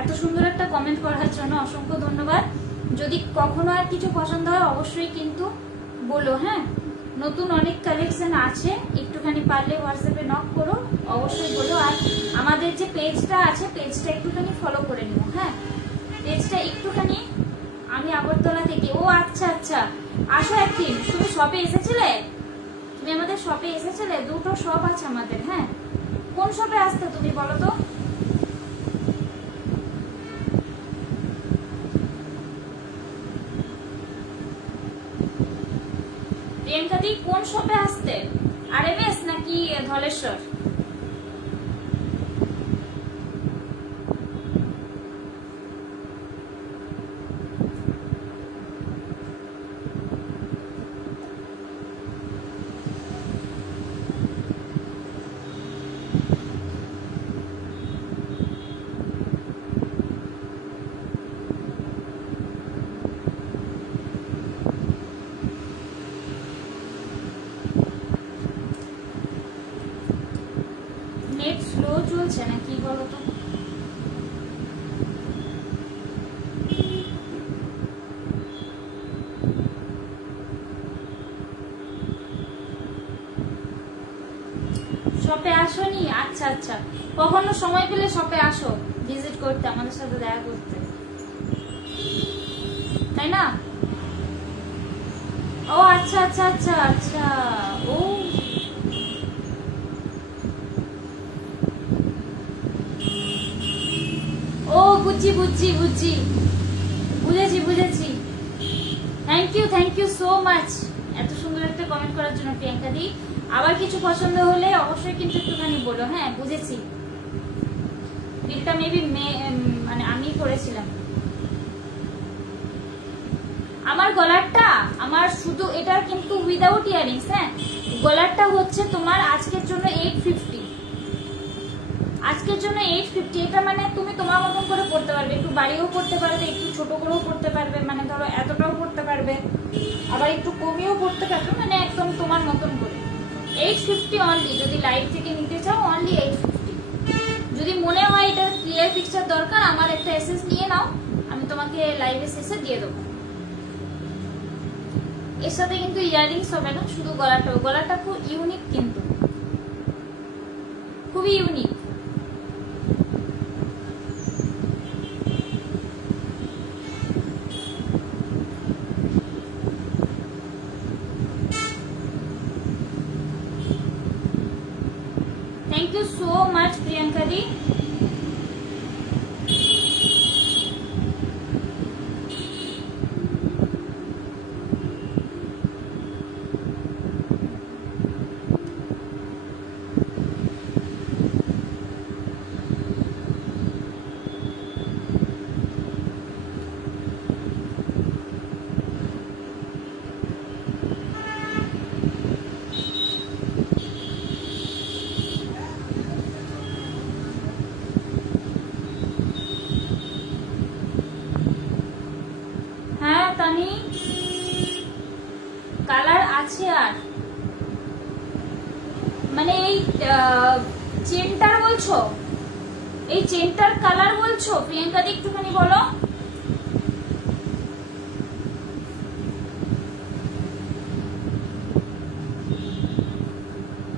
এত সুন্দর একটা কমেন্ট করার জন্য অসংখ্য ধন্যবাদ। যদি কখনো আর কিছু পছন্দ হয় অবশ্যই কিন্তু বলো, হ্যাঁ। নতুন অনেক কালেকশন আছে, একটুখানি পারলে হোয়াটসঅ্যাপে নক করো, অবশ্যই বলো। আর আমাদের যে পেজটা আছে পেজটা একটুখানি ফলো করে নিও, হ্যাঁ। পেজটা একটুখানি, আমি আগরতলা থেকে। ও আচ্ছা আচ্ছা, আসো একদিন। তুমি শপে এসেছিলে? তুমি আমাদের শপে এসেছিলে? দুটো শপ আছে আমাদের, হ্যাঁ। কোন শপে আসতে তুমি বলো তো? প্রিয়াঙ্কা দি কোন শপে আসতে? আরএমএস নাকি ধলেশ্বর? নেট স্লো চলছে না কি বলো তো? শপে আসোনি? আচ্ছা আচ্ছা, কখনো সময় পেলে শপে আসো ভিজিট করতে, আমাদের সাথে দেখা করতে, তাই না? ও আচ্ছা আচ্ছা আচ্ছা আচ্ছা, ও ও বুঝছি বুঝছি বুঝছি, বুঝেছি বুঝেছি। থ্যাংক ইউ সো মাচ এত সুন্দর একটা কমেন্ট করার জন্য প্রিয়াঙ্কা দি। আবার কিছু পছন্দ হলে অবশ্যই কিন্তু একটুখানি বলো, হ্যাঁ। বুঝেছি, বিলটা মেবি মানে আমি করেছিলাম। আমার গলারটা আমার শুধু এটা কিন্তু উইদাউট ইয়ারিংস। হ্যাঁ, গলারটা হচ্ছে তোমার আজকের জন্য 850, আজকের জন্য 850। এটা মানে তুমি তোমার মতন করে পড়তে পারবে, একটু বাড়িও পড়তে পারবে, একটু ছোট করেও পড়তে পারবে, মানে ধরো এতটাও পড়তে পারবে, আবার একটু কমিয়েও পড়তে পারবে, মানে একদম তোমার মতন করে। 850 অনলি, যদি লাইভ থেকে নিতে চাও অনলি 850। যদি মনে হয় এটা ক্লিয়ার পিকচার দরকার, আমার একটা এসএস নিয়ে নাও, আমি তোমাকে লাইভে শেষে দিয়ে দেবো। এর সাথে কিন্তু ইয়ারিংস হবে না, শুধু গলাটা। গলাটা খুব ইউনিক, কিন্তু খুবই unique. Thank you so much Priyanka the. Colour আছে আর মানে এই চেনটার বলছো, এই চেনটার কালার বলছো প্রিয়াঙ্কা দি, একটুখানি বলো।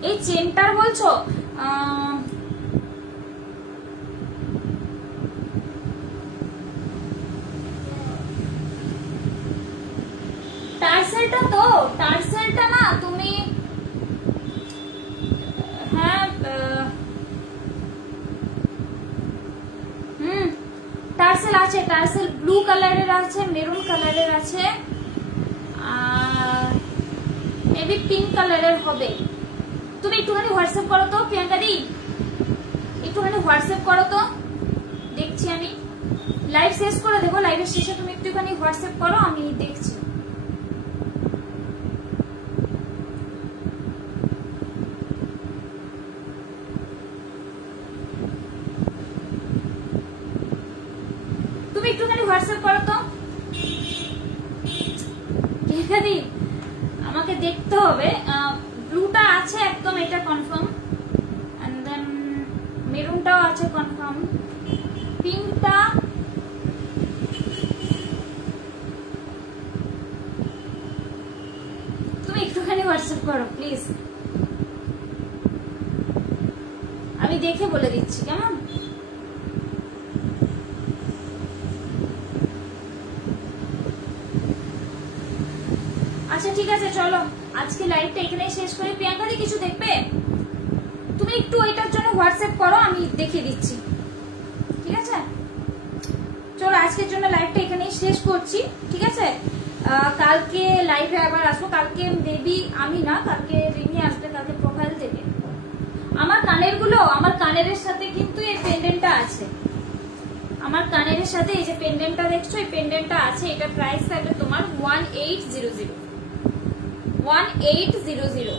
এই চেনটার বলছো? টার্সেলটা তো, টার্সেলটা না তুমি, হ্যাঁ টার্সেল আছে, টার্সেল ব্লু কালারের আছে, মেরুন কালারের আছে, আর মেবি পিঙ্ক কালারের হবে। তুমি একটুখানি হোয়াটসঅ্যাপ করো তো প্রিয়াঙ্কা দি, একটুখানি হোয়াটসঅ্যাপ করো তো, দেখছি আমি। লাইভ শেষ করে দেবো, লাইভের শেষে তুমি একটুখানি হোয়াটসঅ্যাপ করো, আমি দেখছি। তুমি একটুখানি হোয়াটসঅ্যাপ করো তো দি, আমাকে দেখতে হবে। ব্লুটা আছে একদম, এটা কনফার্ম, এন্ড দেন মেরুনটাও আছে কনফার্ম, পিঙ্কটা তুমি একটুখানি হোয়াটসঅ্যাপ করো প্লিজ, আমি দেখে বলে দিচ্ছি কেমন। আচ্ছা ঠিক আছে, চলো আজকে লাইভটা এখানেই শেষ করি। প্রিয়াঙ্কা দি কিছু দেখবে? তুমি একটু ওইটার জন্য হোয়াটসঅ্যাপ করো, আমি দেখিয়ে দিচ্ছি, ঠিক আছে? চলো আজকের জন্য লাইভটা এখানেই শেষ করছি, ঠিক আছে? কালকে লাইভে আবার আসবো, কালকে বেবি আমি না, কালকে রিমি আসবে, কালকে প্রোফাইল থেকে। আমার কানের গুলো, আমার কানের সাথে কিন্তু এই পেন্ডেন্টটা আছে, আমার কানের সাথে এই যে পেন্ডেন্টটা দেখছো, এই পেন্ডেন্টটা আছে। এটা প্রাইস থাকবে তোমার 1800, 1800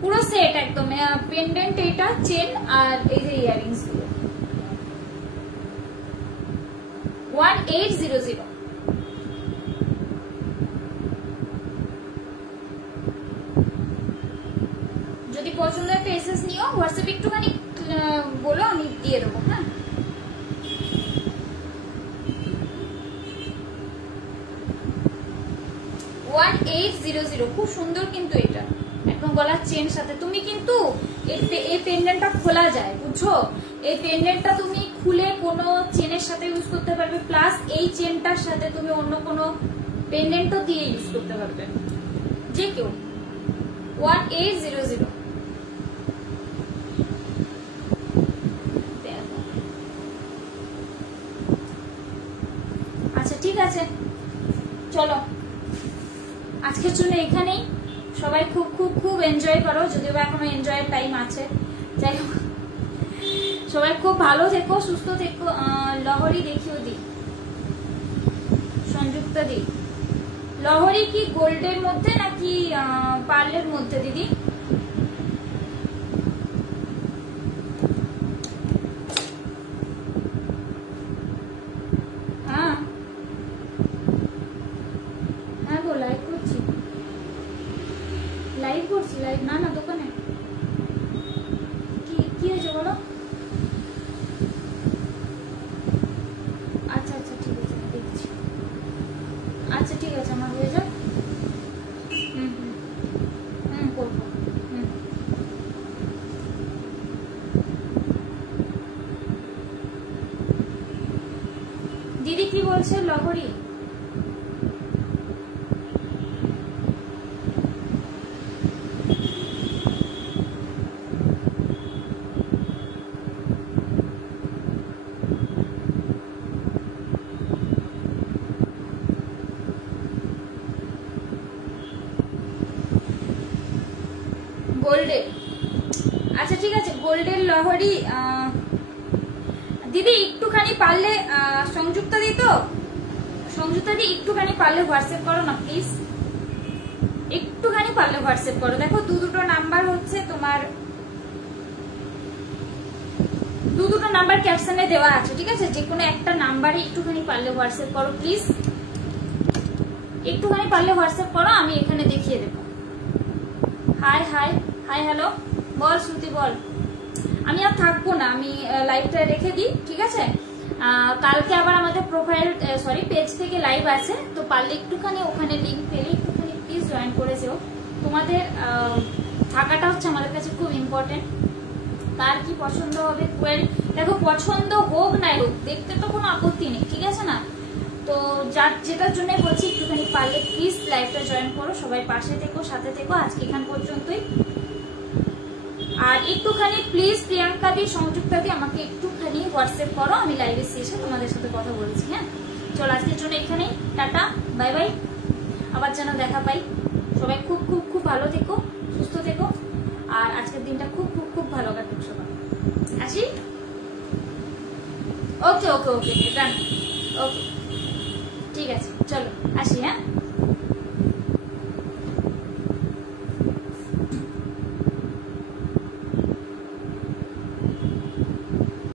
পুরো সেট একদম, পেন্ডেন্ট, এটা চেন আর এই যে ইয়ারিংস গুলো 1800। যদি পছন্দ একটা এসএস নিও, হোয়াটসঅ্যাপ একটুখানি বলো, আমি দিয়ে দেবো। হ্যাঁ, খুব সুন্দর কিন্তু এটা, একদম গলার চেন সাথে। তুমি কিন্তু এই পেন্ডেন্টটা খোলা যায়, বুঝছো? এই পেন্ডেন্টটা তুমি খুলে কোনো চেনের সাথে ইউজ করতে পারবে, প্লাস এই চেনটার সাথে তুমি অন্য কোনো পেন্ডেন্টও দিয়ে ইউজ করতে পারবে, যে কেউ। 1800। আচ্ছা ঠিক আছে, চলো আজকের জন্য এখানেই। সবাই খুব খুব খুব এনজয় করো, যদিও এখনো এনজয়ের টাইম আছে। যাই হোক, সবাই খুব ভালো থেকো, সুস্থ থেকো। লহরি দেখিও দি, সংযুক্তা দি। লহরি কি গোল্ডের মধ্যে নাকি পার্লের মধ্যে দিদি? হ্যাঁ হ্যাঁ গো, লাইভ করছি, লাইভ করছি, লাইভ না না দোকানে। কি কি হয়েছে বলো? আচ্ছা আচ্ছা ঠিক আছে, আমি দেখছি। আচ্ছা ঠিক আছে, আমার হয়ে যাক। হুম হুম হুম করবো। হুম দিদি কি বলছে লহরি? গোল্ডের, আচ্ছা ঠিক আছে, গোল্ডের লহরি। দিদি একটুখানি পারলে সংযুক্তা দি, তো সংযুক্তা দি একটুখানি পারলে হোয়াটসঅ্যাপ করো না প্লিজ, একটুখানি পারলে হোয়াটসঅ্যাপ করো। দেখো দুটো নাম্বার হচ্ছে তোমার, দুটো নাম্বার ক্যাপশনে দেওয়া আছে, ঠিক আছে? যে কোনো একটা নাম্বারে একটুখানি পারলে হোয়াটসঅ্যাপ করো প্লিজ, একটুখানি পারলে হোয়াটসঅ্যাপ করো, আমি এখানে দেখিয়ে দেবো। হাই হাই হাই হ্যালো, বল শ্রুতি বল। আমি আর থাকবো না, আমি লাইভটা রেখে দিই, ঠিক আছে? কালকে আবার আমাদের প্রোফাইল সরি পেজ থেকে লাইভ আছে, তো পারলে একটুখানি ওখানে লিঙ্ক পেলে একটুখানি প্লিজ জয়েন করে যেও। তোমাদের থাকাটা হচ্ছে আমাদের কাছে খুব ইম্পর্টেন্ট। কার কি পছন্দ হবে দেখো, পছন্দ হোক নাই হোক, দেখতে তো কোনো আপত্তি নেই, ঠিক আছে না? তো যেটার জন্য বলছি একটুখানি পারলে প্লিজ লাইভটা জয়েন করো, সবাই পাশে থেকো, সাথে থেকো। আজকে এখান পর্যন্তই। আর একটুখানি প্লিজ প্রিয়াঙ্কা দি, সংযুক্তা দি আমাকে একটুখানি হোয়াটসঅ্যাপ করো, আমি লাইভে এসে তোমাদের সাথে কথা বলছি। হ্যাঁ চলো, আজকের জন্য এখানেই, টাটা বাই বাই, আবার যেন দেখা পাই। সবাই খুব খুব খুব ভালো থেকো, সুস্থ থেকো, আর আজকের দিনটা খুব খুব খুব ভালো কাটুক সবাই। আসি? ওকে ওকে ওকে ডান, ওকে ঠিক আছে, চলো আসি। হ্যাঁ।